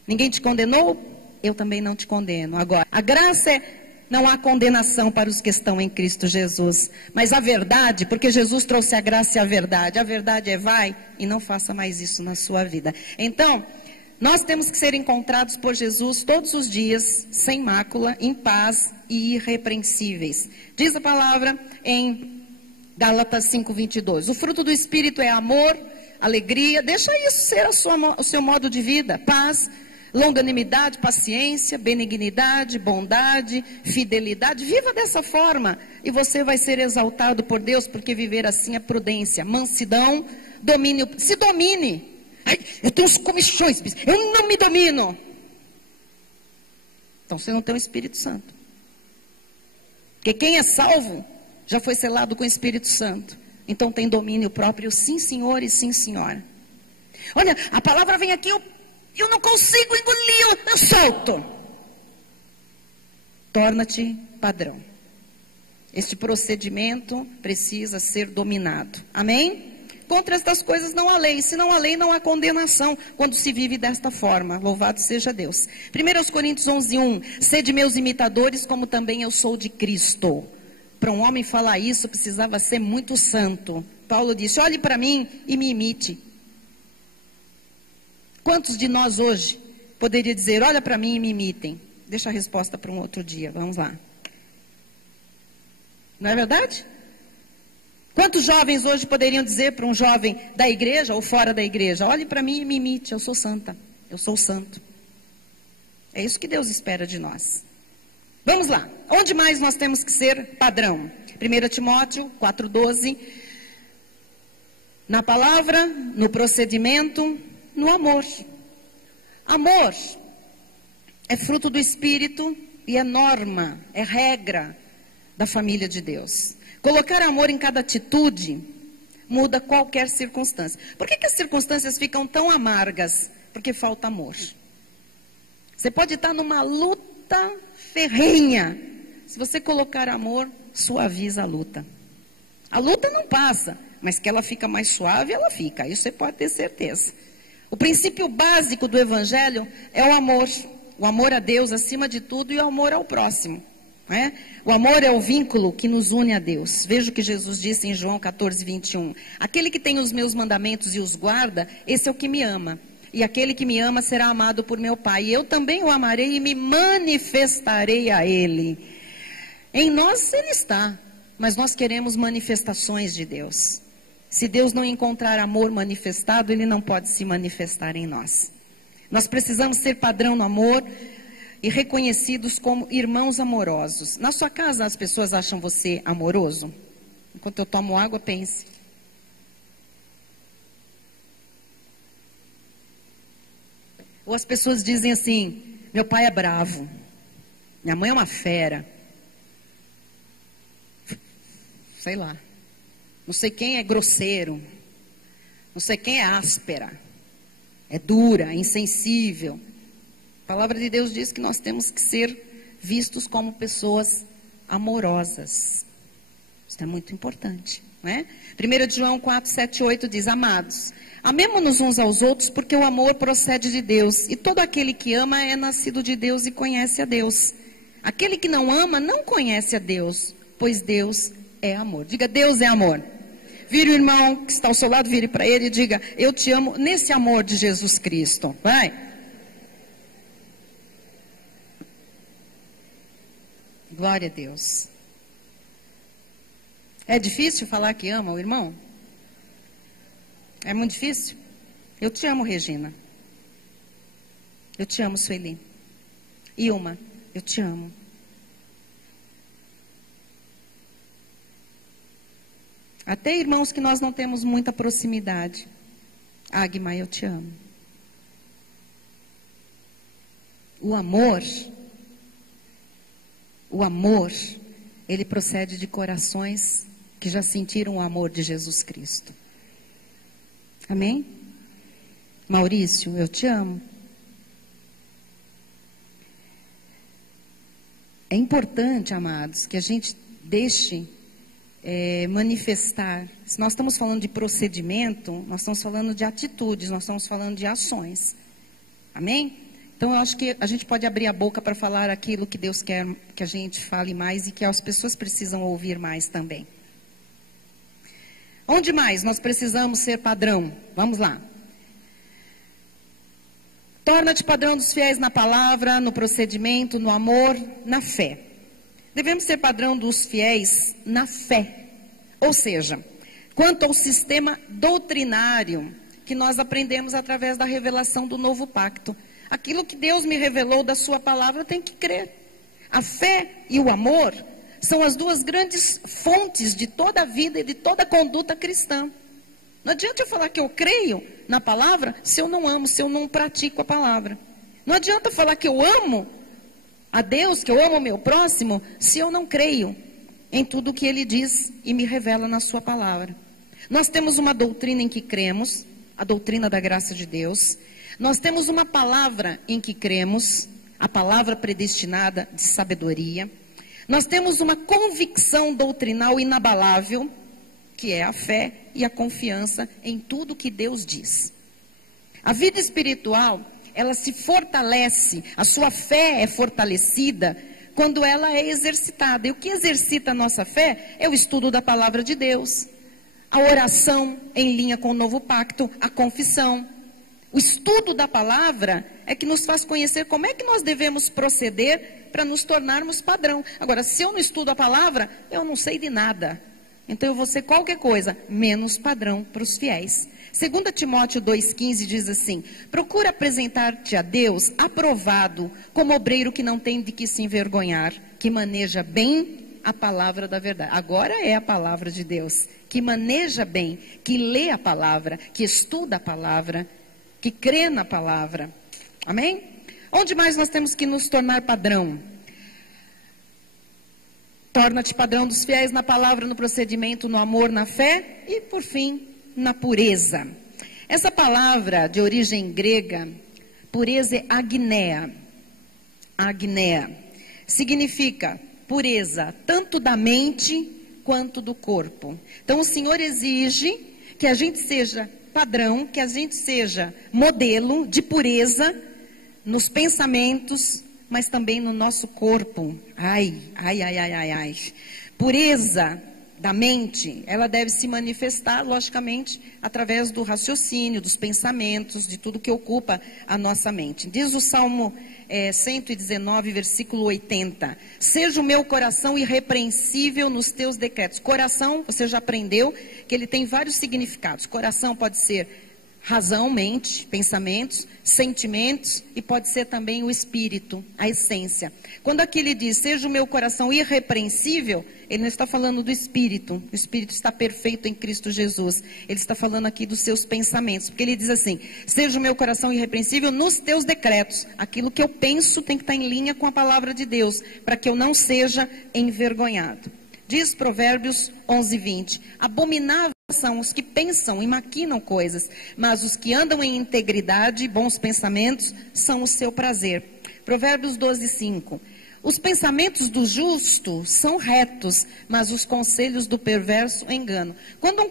Ninguém te condenou? Eu também não te condeno. Agora, a graça é, não há condenação para os que estão em Cristo Jesus. Mas a verdade, porque Jesus trouxe a graça e a verdade é vai e não faça mais isso na sua vida. Então, nós temos que ser encontrados por Jesus todos os dias, sem mácula, em paz e irrepreensíveis. Diz a palavra em Gálatas 5:22. O fruto do Espírito é amor, alegria. Deixa isso ser o seu modo de vida. Paz, longanimidade, paciência, benignidade, bondade, fidelidade. Viva dessa forma e você vai ser exaltado por Deus, porque viver assim é prudência, mansidão, domínio. Se domine. Ai, eu tenho os comichões, eu não me domino. Então você não tem o Espírito Santo. Porque quem é salvo já foi selado com o Espírito Santo. Então tem domínio próprio, sim senhor e sim senhora. Olha, a palavra vem aqui, eu não consigo engolir, eu solto. Torna-te padrão. Este procedimento precisa ser dominado. Amém? Contra estas coisas não há lei. Se não há lei, não há condenação quando se vive desta forma. Louvado seja Deus. 1 Coríntios 11:1. Sede meus imitadores, como também eu sou de Cristo. Para um homem falar isso, precisava ser muito santo. Paulo disse, olhe para mim e me imite. Quantos de nós hoje poderia dizer, olha para mim e me imitem? Deixa a resposta para um outro dia, vamos lá. Não é verdade? Quantos jovens hoje poderiam dizer para um jovem da igreja ou fora da igreja, olhe para mim e me imite, eu sou santa, eu sou santo. É isso que Deus espera de nós. Vamos lá, onde mais nós temos que ser padrão? 1 Timóteo 4:12, na palavra, no procedimento, no amor. Amor é fruto do Espírito e é norma, é regra da família de Deus. Colocar amor em cada atitude muda qualquer circunstância. Por que as circunstâncias ficam tão amargas? Porque falta amor. Você pode estar numa luta ferrenha. Se você colocar amor, suaviza a luta. A luta não passa, mas que ela fica mais suave, ela fica. Isso você pode ter certeza. O princípio básico do Evangelho é o amor. O amor a Deus acima de tudo e o amor ao próximo. O amor é o vínculo que nos une a Deus. Veja o que Jesus disse em João 14:21. Aquele que tem os meus mandamentos e os guarda, esse é o que me ama. E aquele que me ama será amado por meu Pai. E eu também o amarei e me manifestarei a ele. Em nós ele está, mas nós queremos manifestações de Deus. Se Deus não encontrar amor manifestado, ele não pode se manifestar em nós. Nós precisamos ser padrão no amor e reconhecidos como irmãos amorosos. Na sua casa as pessoas acham você amoroso? Enquanto eu tomo água, pense. Ou as pessoas dizem assim, meu pai é bravo, minha mãe é uma fera. Sei lá. Não sei quem é grosseiro, não sei quem é áspera, é dura, é insensível. A palavra de Deus diz que nós temos que ser vistos como pessoas amorosas. Isso é muito importante, não é? 1 João 4, 7, 8 diz, amados, amemo-nos uns aos outros porque o amor procede de Deus. E todo aquele que ama é nascido de Deus e conhece a Deus. Aquele que não ama não conhece a Deus, pois Deus é amor. Diga, Deus é amor. Vire o irmão que está ao seu lado, vire para ele e diga, eu te amo nesse amor de Jesus Cristo. Vai. Glória a Deus. É difícil falar que ama o irmão? É muito difícil? Eu te amo, Regina. Eu te amo, Sueli. Ilma, eu te amo. Até irmãos que nós não temos muita proximidade. Agma, eu te amo. O amor, ele procede de corações que já sentiram o amor de Jesus Cristo. Amém? Maurício, eu te amo. É importante, amados, que a gente deixe manifestar. Se nós estamos falando de procedimento, nós estamos falando de atitudes, nós estamos falando de ações. Amém? Então eu acho que a gente pode abrir a boca para falar aquilo que Deus quer que a gente fale mais e que as pessoas precisam ouvir mais também. Onde mais nós precisamos ser padrão? Vamos lá. Torna-te padrão dos fiéis na palavra, no procedimento, no amor, na fé. Devemos ser padrão dos fiéis na fé. Ou seja, quanto ao sistema doutrinário que nós aprendemos através da revelação do novo pacto. Aquilo que Deus me revelou da sua palavra, eu tenho que crer. A fé e o amor são as duas grandes fontes de toda a vida e de toda a conduta cristã. Não adianta eu falar que eu creio na palavra se eu não amo, se eu não pratico a palavra. Não adianta falar que eu amo a Deus, que eu amo o meu próximo, se eu não creio em tudo o que Ele diz e me revela na sua palavra. Nós temos uma doutrina em que cremos, a doutrina da graça de Deus. Nós temos uma palavra em que cremos, a palavra predestinada de sabedoria. Nós temos uma convicção doutrinal inabalável, que é a fé e a confiança em tudo que Deus diz. A vida espiritual, ela se fortalece, a sua fé é fortalecida quando ela é exercitada. E o que exercita a nossa fé é o estudo da palavra de Deus, a oração em linha com o novo pacto, a confissão. O estudo da palavra é que nos faz conhecer como é que nós devemos proceder para nos tornarmos padrão. Agora, se eu não estudo a palavra, eu não sei de nada. Então eu vou ser qualquer coisa, menos padrão para os fiéis. 2 Timóteo 2,15 diz assim: procura apresentar-te a Deus aprovado, como obreiro que não tem de que se envergonhar, que maneja bem a palavra da verdade. Agora é a palavra de Deus, que maneja bem, que lê a palavra, que estuda a palavra, que crê na palavra. Amém? Onde mais nós temos que nos tornar padrão? Torna-te padrão dos fiéis na palavra, no procedimento, no amor, na fé e, por fim, na pureza. Essa palavra de origem grega, pureza é agneia. Agneia significa pureza tanto da mente quanto do corpo. Então o Senhor exige que a gente seja padrão, que a gente seja modelo de pureza nos pensamentos, mas também no nosso corpo. Ai. Pureza da mente, ela deve se manifestar, logicamente, através do raciocínio, dos pensamentos, de tudo que ocupa a nossa mente. Diz o Salmo 119, versículo 80. Seja o meu coração irrepreensível nos teus decretos. Coração, você já aprendeu que ele tem vários significados. Coração pode ser razão, mente, pensamentos, sentimentos e pode ser também o espírito, a essência. Quando aqui ele diz, seja o meu coração irrepreensível, ele não está falando do espírito. O espírito está perfeito em Cristo Jesus. Ele está falando aqui dos seus pensamentos. Porque ele diz assim, seja o meu coração irrepreensível nos teus decretos. Aquilo que eu penso tem que estar em linha com a palavra de Deus, para que eu não seja envergonhado. Diz Provérbios 11:20, abomináveis são os que pensam e maquinam coisas, mas os que andam em integridade e bons pensamentos são o seu prazer. Provérbios 12:5, os pensamentos do justo são retos, mas os conselhos do perverso enganam. Quando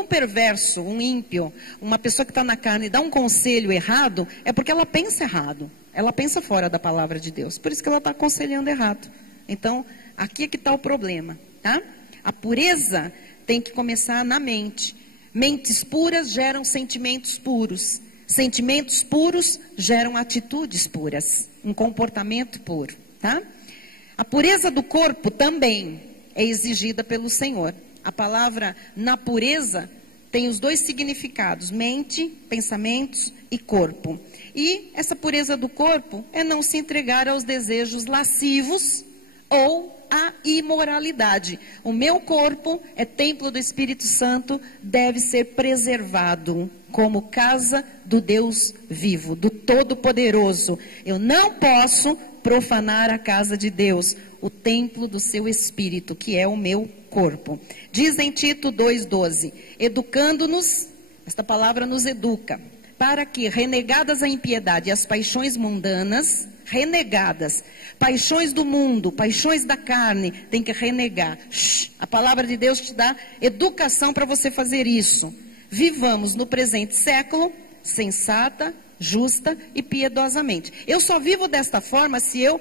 um perverso, um ímpio, uma pessoa que está na carne dá um conselho errado, é porque ela pensa errado, ela pensa fora da palavra de Deus, por isso que ela está aconselhando errado. Então, aqui é que está o problema, tá? A pureza tem que começar na mente. Mentes puras geram sentimentos puros. Sentimentos puros geram atitudes puras. Um comportamento puro, tá? A pureza do corpo também é exigida pelo Senhor. A palavra na pureza tem os dois significados, mente, pensamentos e corpo. E essa pureza do corpo é não se entregar aos desejos lascivos ou a imoralidade. O meu corpo é templo do Espírito Santo, deve ser preservado como casa do Deus vivo, do Todo-Poderoso. Eu não posso profanar a casa de Deus, o templo do seu Espírito, que é o meu corpo. Diz em Tito 2,12, educando-nos, esta palavra nos educa, para que, renegadas a impiedade e as paixões mundanas, renegadas, paixões do mundo, paixões da carne, tem que renegar. A palavra de Deus te dá educação para você fazer isso. Vivamos no presente século, sensata, justa e piedosamente. Eu só vivo desta forma se eu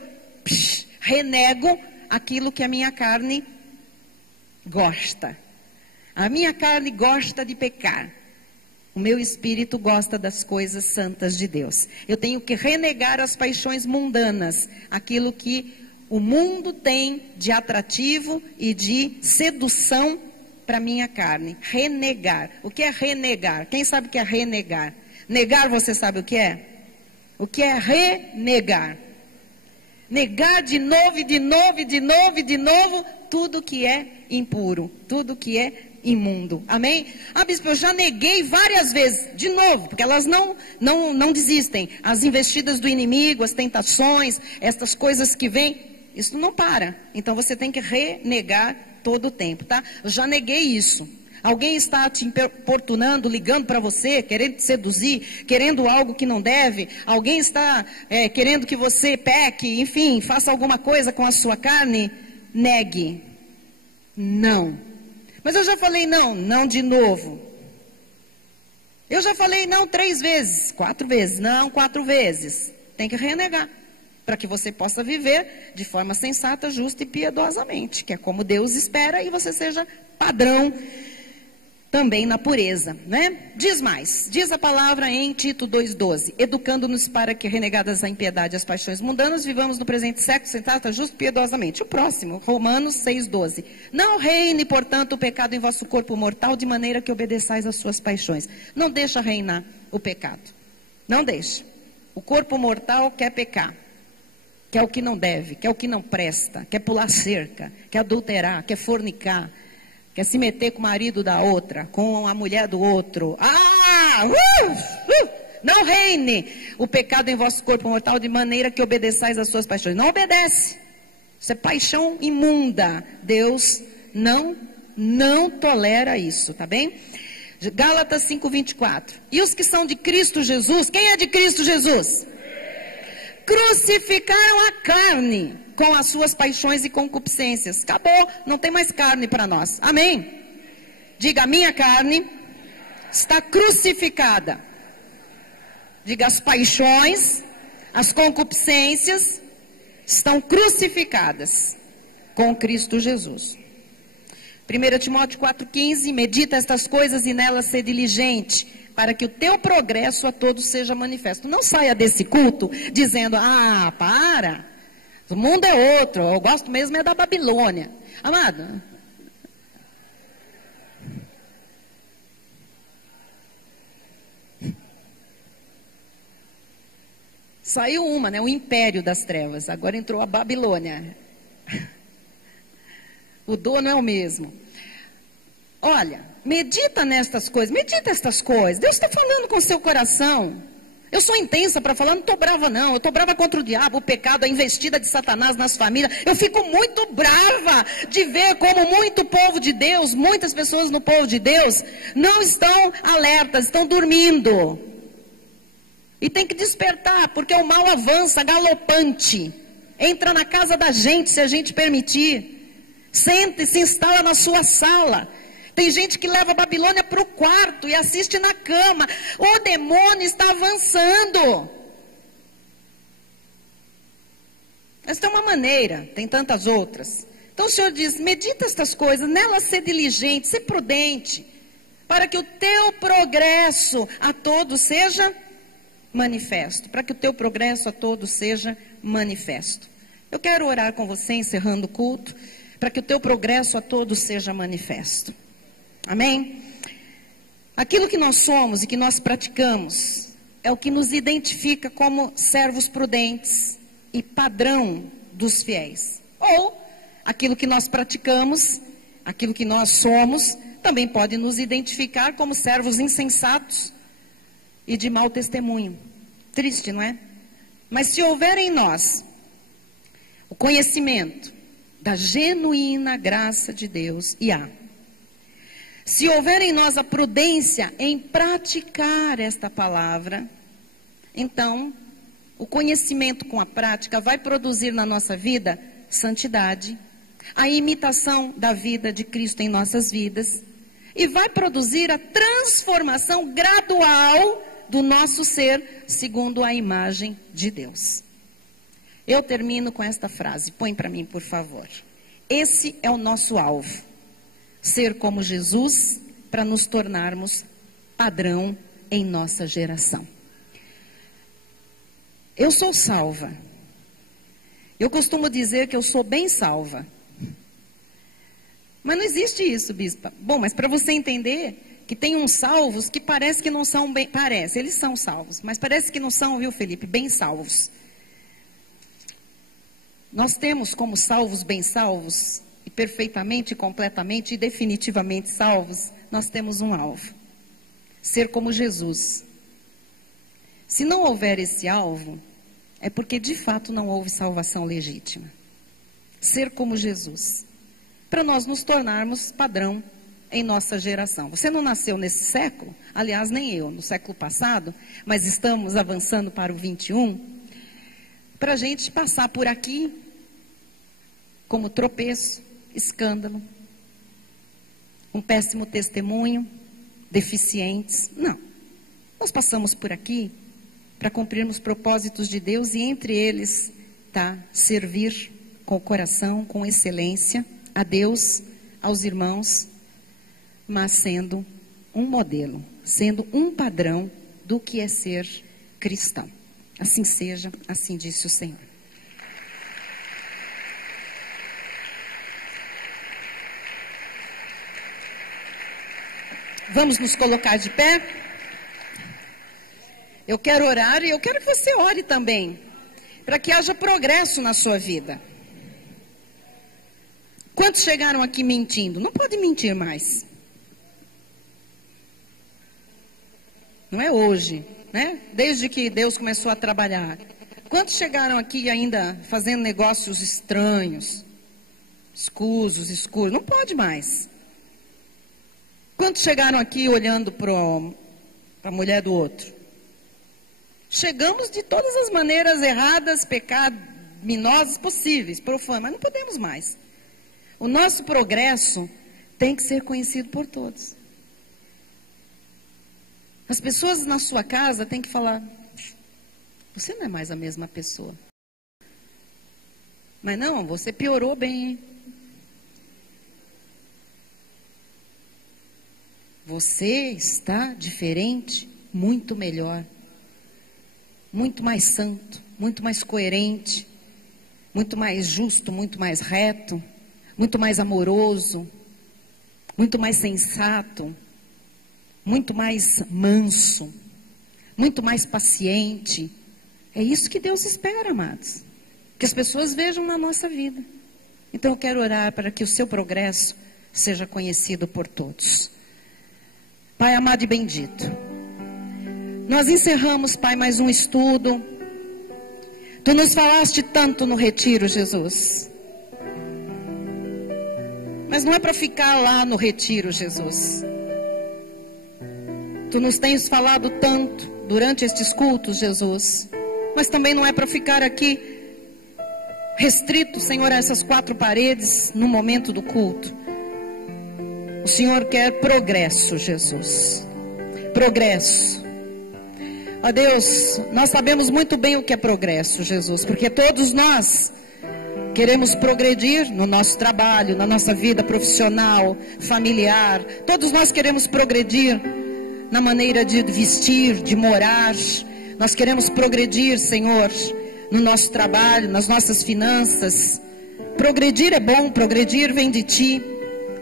renego aquilo que a minha carne gosta. A minha carne gosta de pecar. O meu espírito gosta das coisas santas de Deus. Eu tenho que renegar as paixões mundanas, aquilo que o mundo tem de atrativo e de sedução para minha carne. Renegar. O que é renegar? Quem sabe o que é renegar? Negar, você sabe o que é? O que é renegar? Negar de novo, de novo, de novo, de novo, tudo que é impuro, tudo que é imundo. Amém? Ah, bispo, eu já neguei várias vezes, de novo, porque elas não desistem. As investidas do inimigo, as tentações, estas coisas que vêm, isso não para. Então você tem que renegar todo o tempo, tá? Eu já neguei isso. Alguém está te importunando, ligando para você, querendo te seduzir, querendo algo que não deve. Alguém está querendo que você peque, enfim, faça alguma coisa com a sua carne. Negue. Não. Mas eu já falei não de novo. Eu já falei não 3 vezes, 4 vezes, não 4 vezes. Tem que renegar, para que você possa viver de forma sensata, justa e piedosamente, que é como Deus espera, e você seja padrão também na pureza, né? Diz mais, diz a palavra em Tito 2,12, educando-nos para que, renegadas a impiedade e as paixões mundanas, vivamos no presente século sensata, justo e piedosamente. O próximo, Romanos 6,12, não reine, portanto, o pecado em vosso corpo mortal, de maneira que obedeçais às suas paixões. Não deixa reinar o pecado, não deixa. O corpo mortal quer pecar, quer o que não deve, quer o que não presta, quer pular cerca, quer adulterar, quer fornicar, quer se meter com o marido da outra, com a mulher do outro. Não reine o pecado em vosso corpo mortal, de maneira que obedeçais às suas paixões. Não obedece. Isso é paixão imunda. Deus não tolera isso, tá bem? Gálatas 5:24. E os que são de Cristo Jesus, quem é de Cristo Jesus? Crucificaram a carne com as suas paixões e concupiscências. Acabou, não tem mais carne para nós. Amém? Diga, a minha carne está crucificada. Diga, as paixões, as concupiscências estão crucificadas com Cristo Jesus. 1 Timóteo 4,15, medita estas coisas e nelas ser diligente, para que o teu progresso a todos seja manifesto. Não saia desse culto dizendo, para, o mundo é outro, eu gosto mesmo é da Babilônia. Amado, saiu uma, né, o império das trevas, agora entrou a Babilônia. O dono é o mesmo. Olha, medita nestas coisas, medita estas coisas. Deus está falando com o seu coração. Eu sou intensa para falar, não estou brava não. Eu estou brava contra o diabo, o pecado, a investida de Satanás nas famílias. Eu fico muito brava de ver como muito povo de Deus, muitas pessoas no povo de Deus, não estão alertas, estão dormindo. E tem que despertar, porque o mal avança galopante. Entra na casa da gente, se a gente permitir. Senta e se instala na sua sala. Tem gente que leva a Babilônia para o quarto e assiste na cama. O demônio está avançando. Esta é uma maneira, tem tantas outras. Então o Senhor diz, medita estas coisas, nelas ser diligente, ser prudente, para que o teu progresso a todos seja manifesto. Para que o teu progresso a todos seja manifesto. Eu quero orar com você, encerrando o culto, para que o teu progresso a todos seja manifesto. Amém? Aquilo que nós somos e que nós praticamos é o que nos identifica como servos prudentes e padrão dos fiéis. Ou aquilo que nós praticamos, aquilo que nós somos, também pode nos identificar como servos insensatos e de mau testemunho. Triste, não é? Mas se houver em nós o conhecimento da genuína graça de Deus, e há. Se houver em nós a prudência em praticar esta palavra, então, o conhecimento com a prática vai produzir na nossa vida santidade, a imitação da vida de Cristo em nossas vidas, e vai produzir a transformação gradual do nosso ser, segundo a imagem de Deus. Eu termino com esta frase, põe para mim, por favor. Esse é o nosso alvo, ser como Jesus, para nos tornarmos padrão em nossa geração. Eu sou salva. Eu costumo dizer que eu sou bem salva. Mas não existe isso, bispa. Bom, mas para você entender que tem uns salvos que parece que não são bem... Parece, eles são salvos, mas parece que não são, viu, Felipe? Bem salvos. Nós temos como salvos, bem salvos, e perfeitamente, completamente e definitivamente salvos, nós temos um alvo. Ser como Jesus. Se não houver esse alvo, é porque de fato não houve salvação legítima. Ser como Jesus. Para nós nos tornarmos padrão em nossa geração. Você não nasceu nesse século, aliás, nem eu, no século passado, mas estamos avançando para o 21, para a gente passar por aqui como tropeço, escândalo, um péssimo testemunho, deficientes. Não. Nós passamos por aqui para cumprirmos propósitos de Deus e entre eles está servir com o coração, com excelência a Deus, aos irmãos, mas sendo um modelo, sendo um padrão do que é ser cristão. Assim seja, assim disse o Senhor. Vamos nos colocar de pé? Eu quero orar e eu quero que você ore também, para que haja progresso na sua vida. Quantos chegaram aqui mentindo? Não pode mentir mais. Não é hoje, né? Desde que Deus começou a trabalhar. Quantos chegaram aqui ainda fazendo negócios estranhos, escusos? Não pode mais. Quantos chegaram aqui olhando para a mulher do outro? Chegamos de todas as maneiras erradas, pecaminosas possíveis, profanas, mas não podemos mais. O nosso progresso tem que ser conhecido por todos. As pessoas na sua casa têm que falar: você não é mais a mesma pessoa. Mas não, você piorou bem, hein? Você está diferente, muito melhor. Muito mais santo, muito mais coerente, muito mais justo, muito mais reto, muito mais amoroso, muito mais sensato, muito mais manso, muito mais paciente. É isso que Deus espera, amados. Que as pessoas vejam na nossa vida. Então eu quero orar para que o seu progresso seja conhecido por todos. Pai amado e bendito, nós encerramos, Pai, mais um estudo. Tu nos falaste tanto no retiro, Jesus. Mas não é para ficar lá no retiro, Jesus. Tu nos tens falado tanto durante estes cultos, Jesus. Mas também não é para ficar aqui restrito, Senhor, a essas 4 paredes no momento do culto. O Senhor quer progresso, Jesus. Progresso. Ó Deus, nós sabemos muito bem o que é progresso, Jesus, porque todos nós queremos progredir no nosso trabalho, na nossa vida profissional, familiar. Todos nós queremos progredir na maneira de vestir, de morar. Nós queremos progredir, Senhor, no nosso trabalho, nas nossas finanças. Progredir é bom, progredir vem de Ti.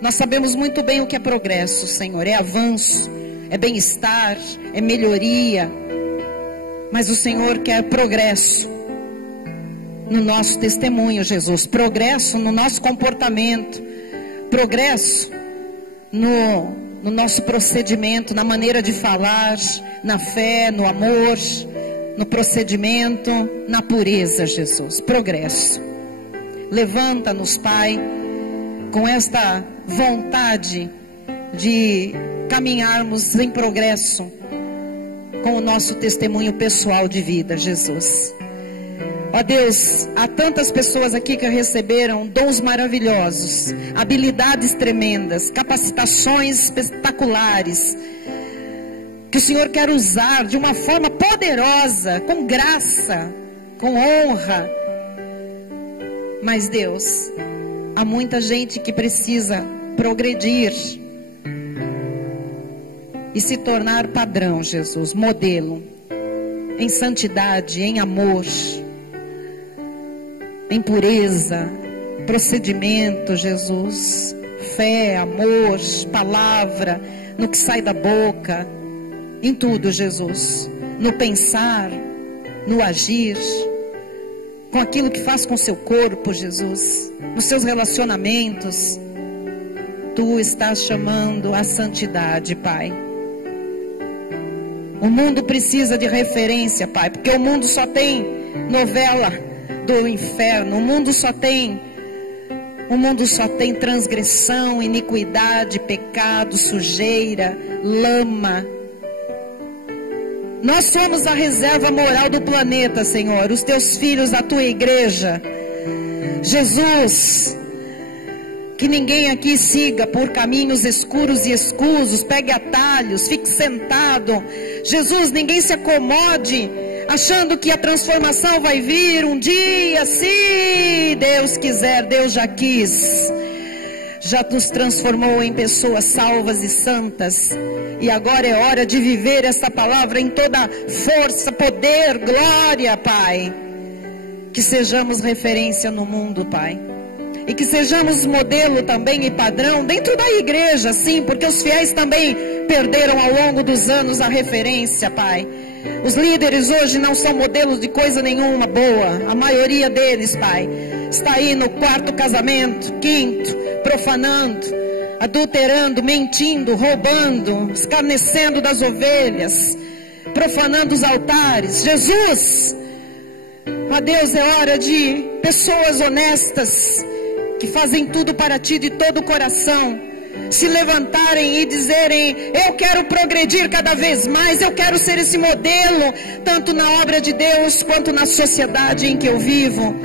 Nós sabemos muito bem o que é progresso, Senhor. É avanço, é bem-estar, é melhoria. Mas o Senhor quer progresso no nosso testemunho, Jesus. Progresso no nosso comportamento. Progresso no nosso procedimento, na maneira de falar, na fé, no amor, no procedimento, na pureza, Jesus. Progresso. Levanta-nos, Pai, com esta vontade de caminharmos em progresso com o nosso testemunho pessoal de vida, Jesus. Ó Deus, há tantas pessoas aqui que receberam dons maravilhosos, habilidades tremendas, capacitações espetaculares, que o Senhor quer usar de uma forma poderosa, com graça, com honra. Mas Deus, há muita gente que precisa progredir e se tornar padrão, Jesus, modelo, em santidade, em amor, em pureza, procedimento, Jesus. fé, amor, palavra, no que sai da boca, em tudo, Jesus, no pensar, no agir, com aquilo que faz com seu corpo, Jesus, nos seus relacionamentos. Tu estás chamando a santidade, Pai. O mundo precisa de referência, Pai, porque o mundo só tem novela do inferno, o mundo só tem transgressão, iniquidade, pecado, sujeira, lama. Nós somos a reserva moral do planeta, Senhor, os teus filhos, a tua igreja. Jesus, que ninguém aqui siga por caminhos escuros e escusos, pegue atalhos, fique sentado. Jesus, ninguém se acomode achando que a transformação vai vir um dia, se Deus quiser. Deus já quis, já nos transformou em pessoas salvas e santas, e agora é hora de viver essa palavra em toda força, poder, glória, Pai. Que sejamos referência no mundo, Pai, e que sejamos modelo também e padrão dentro da igreja, sim, porque os fiéis também perderam ao longo dos anos a referência, Pai. Os líderes hoje não são modelos de coisa nenhuma boa. A maioria deles, Pai, está aí no quarto casamento, quinto, profanando, adulterando, mentindo, roubando, escarnecendo das ovelhas, profanando os altares. Jesus, ó Deus, é hora de pessoas honestas, que fazem tudo para Ti de todo o coração, se levantarem e dizerem: eu quero progredir cada vez mais, eu quero ser esse modelo, tanto na obra de Deus quanto na sociedade em que eu vivo.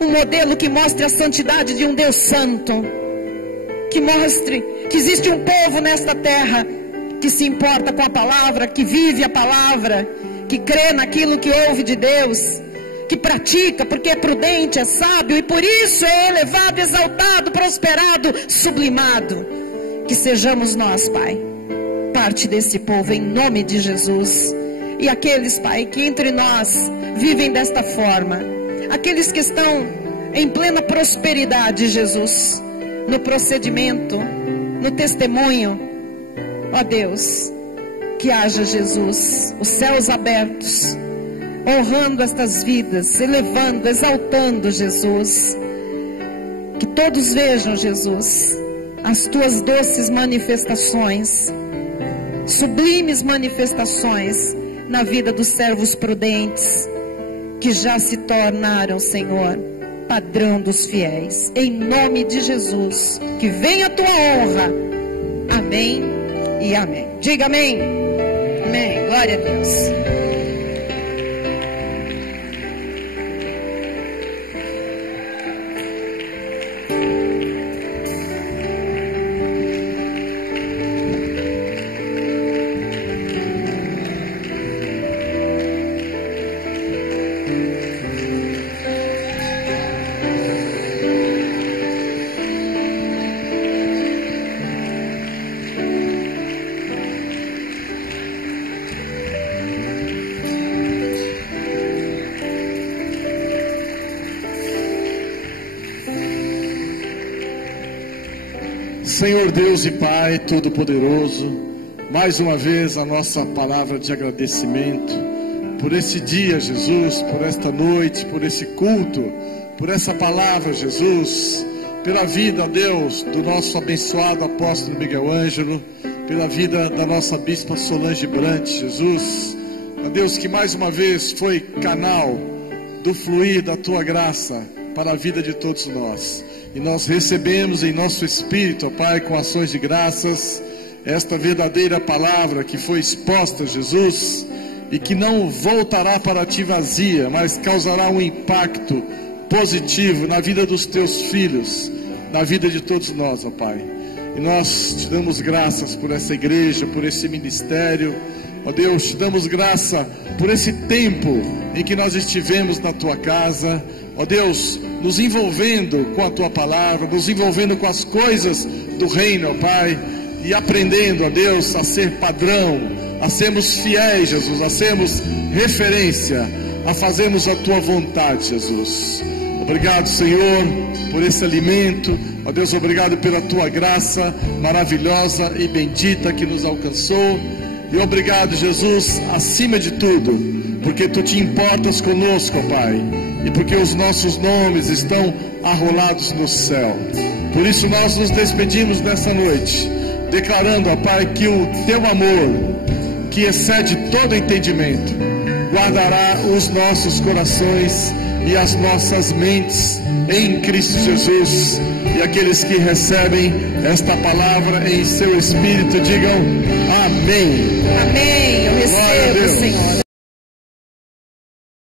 Um modelo que mostre a santidade de um Deus santo, que mostre que existe um povo nesta terra que se importa com a palavra, que vive a palavra, que crê naquilo que ouve de Deus, que pratica porque é prudente, é sábio e por isso é elevado, exaltado, prosperado, sublimado. Que sejamos nós, Pai, parte desse povo em nome de Jesus. E aqueles, Pai, que entre nós vivem desta forma, aqueles que estão em plena prosperidade, Jesus, no procedimento, no testemunho, ó Deus, que haja, Jesus, os céus abertos, honrando estas vidas, elevando, exaltando, Jesus. Que todos vejam, Jesus, as tuas doces manifestações, sublimes manifestações na vida dos servos prudentes, que já se tornaram, Senhor, padrão dos fiéis. Em nome de Jesus, que venha a tua honra. Amém e amém. Diga amém. Amém. Glória a Deus. Senhor Deus e Pai Todo-Poderoso, mais uma vez a nossa palavra de agradecimento por esse dia, Jesus, por esta noite, por esse culto, por essa palavra, Jesus, pela vida, Deus, do nosso abençoado apóstolo Miguel Ângelo, pela vida da nossa bispa Solange Brant, Jesus, ó Deus, que mais uma vez foi canal do fluir da Tua graça para a vida de todos nós. E nós recebemos em nosso espírito, ó Pai, com ações de graças, esta verdadeira palavra que foi exposta, Jesus, e que não voltará para Ti vazia, mas causará um impacto positivo na vida dos Teus filhos, na vida de todos nós, ó Pai. E nós Te damos graças por essa igreja, por esse ministério, ó Deus, Te damos graça por esse tempo em que nós estivemos na Tua casa, ó Deus, nos envolvendo com a Tua palavra, nos envolvendo com as coisas do reino, ó Pai, e aprendendo, ó Deus, a ser padrão, a sermos fiéis, Jesus, a sermos referência, a fazermos a Tua vontade, Jesus. Obrigado, Senhor, por esse alimento, Ó Deus, obrigado pela tua graça maravilhosa e bendita que nos alcançou. E obrigado, Jesus, acima de tudo, porque tu te importas conosco, ó Pai, e porque os nossos nomes estão arrolados no céu. Por isso nós nos despedimos nessa noite, declarando, ó Pai, que o teu amor, que excede todo entendimento, guardará os nossos corações e as nossas mentes em Cristo Jesus. E aqueles que recebem esta palavra em seu espírito digam amém. Amém.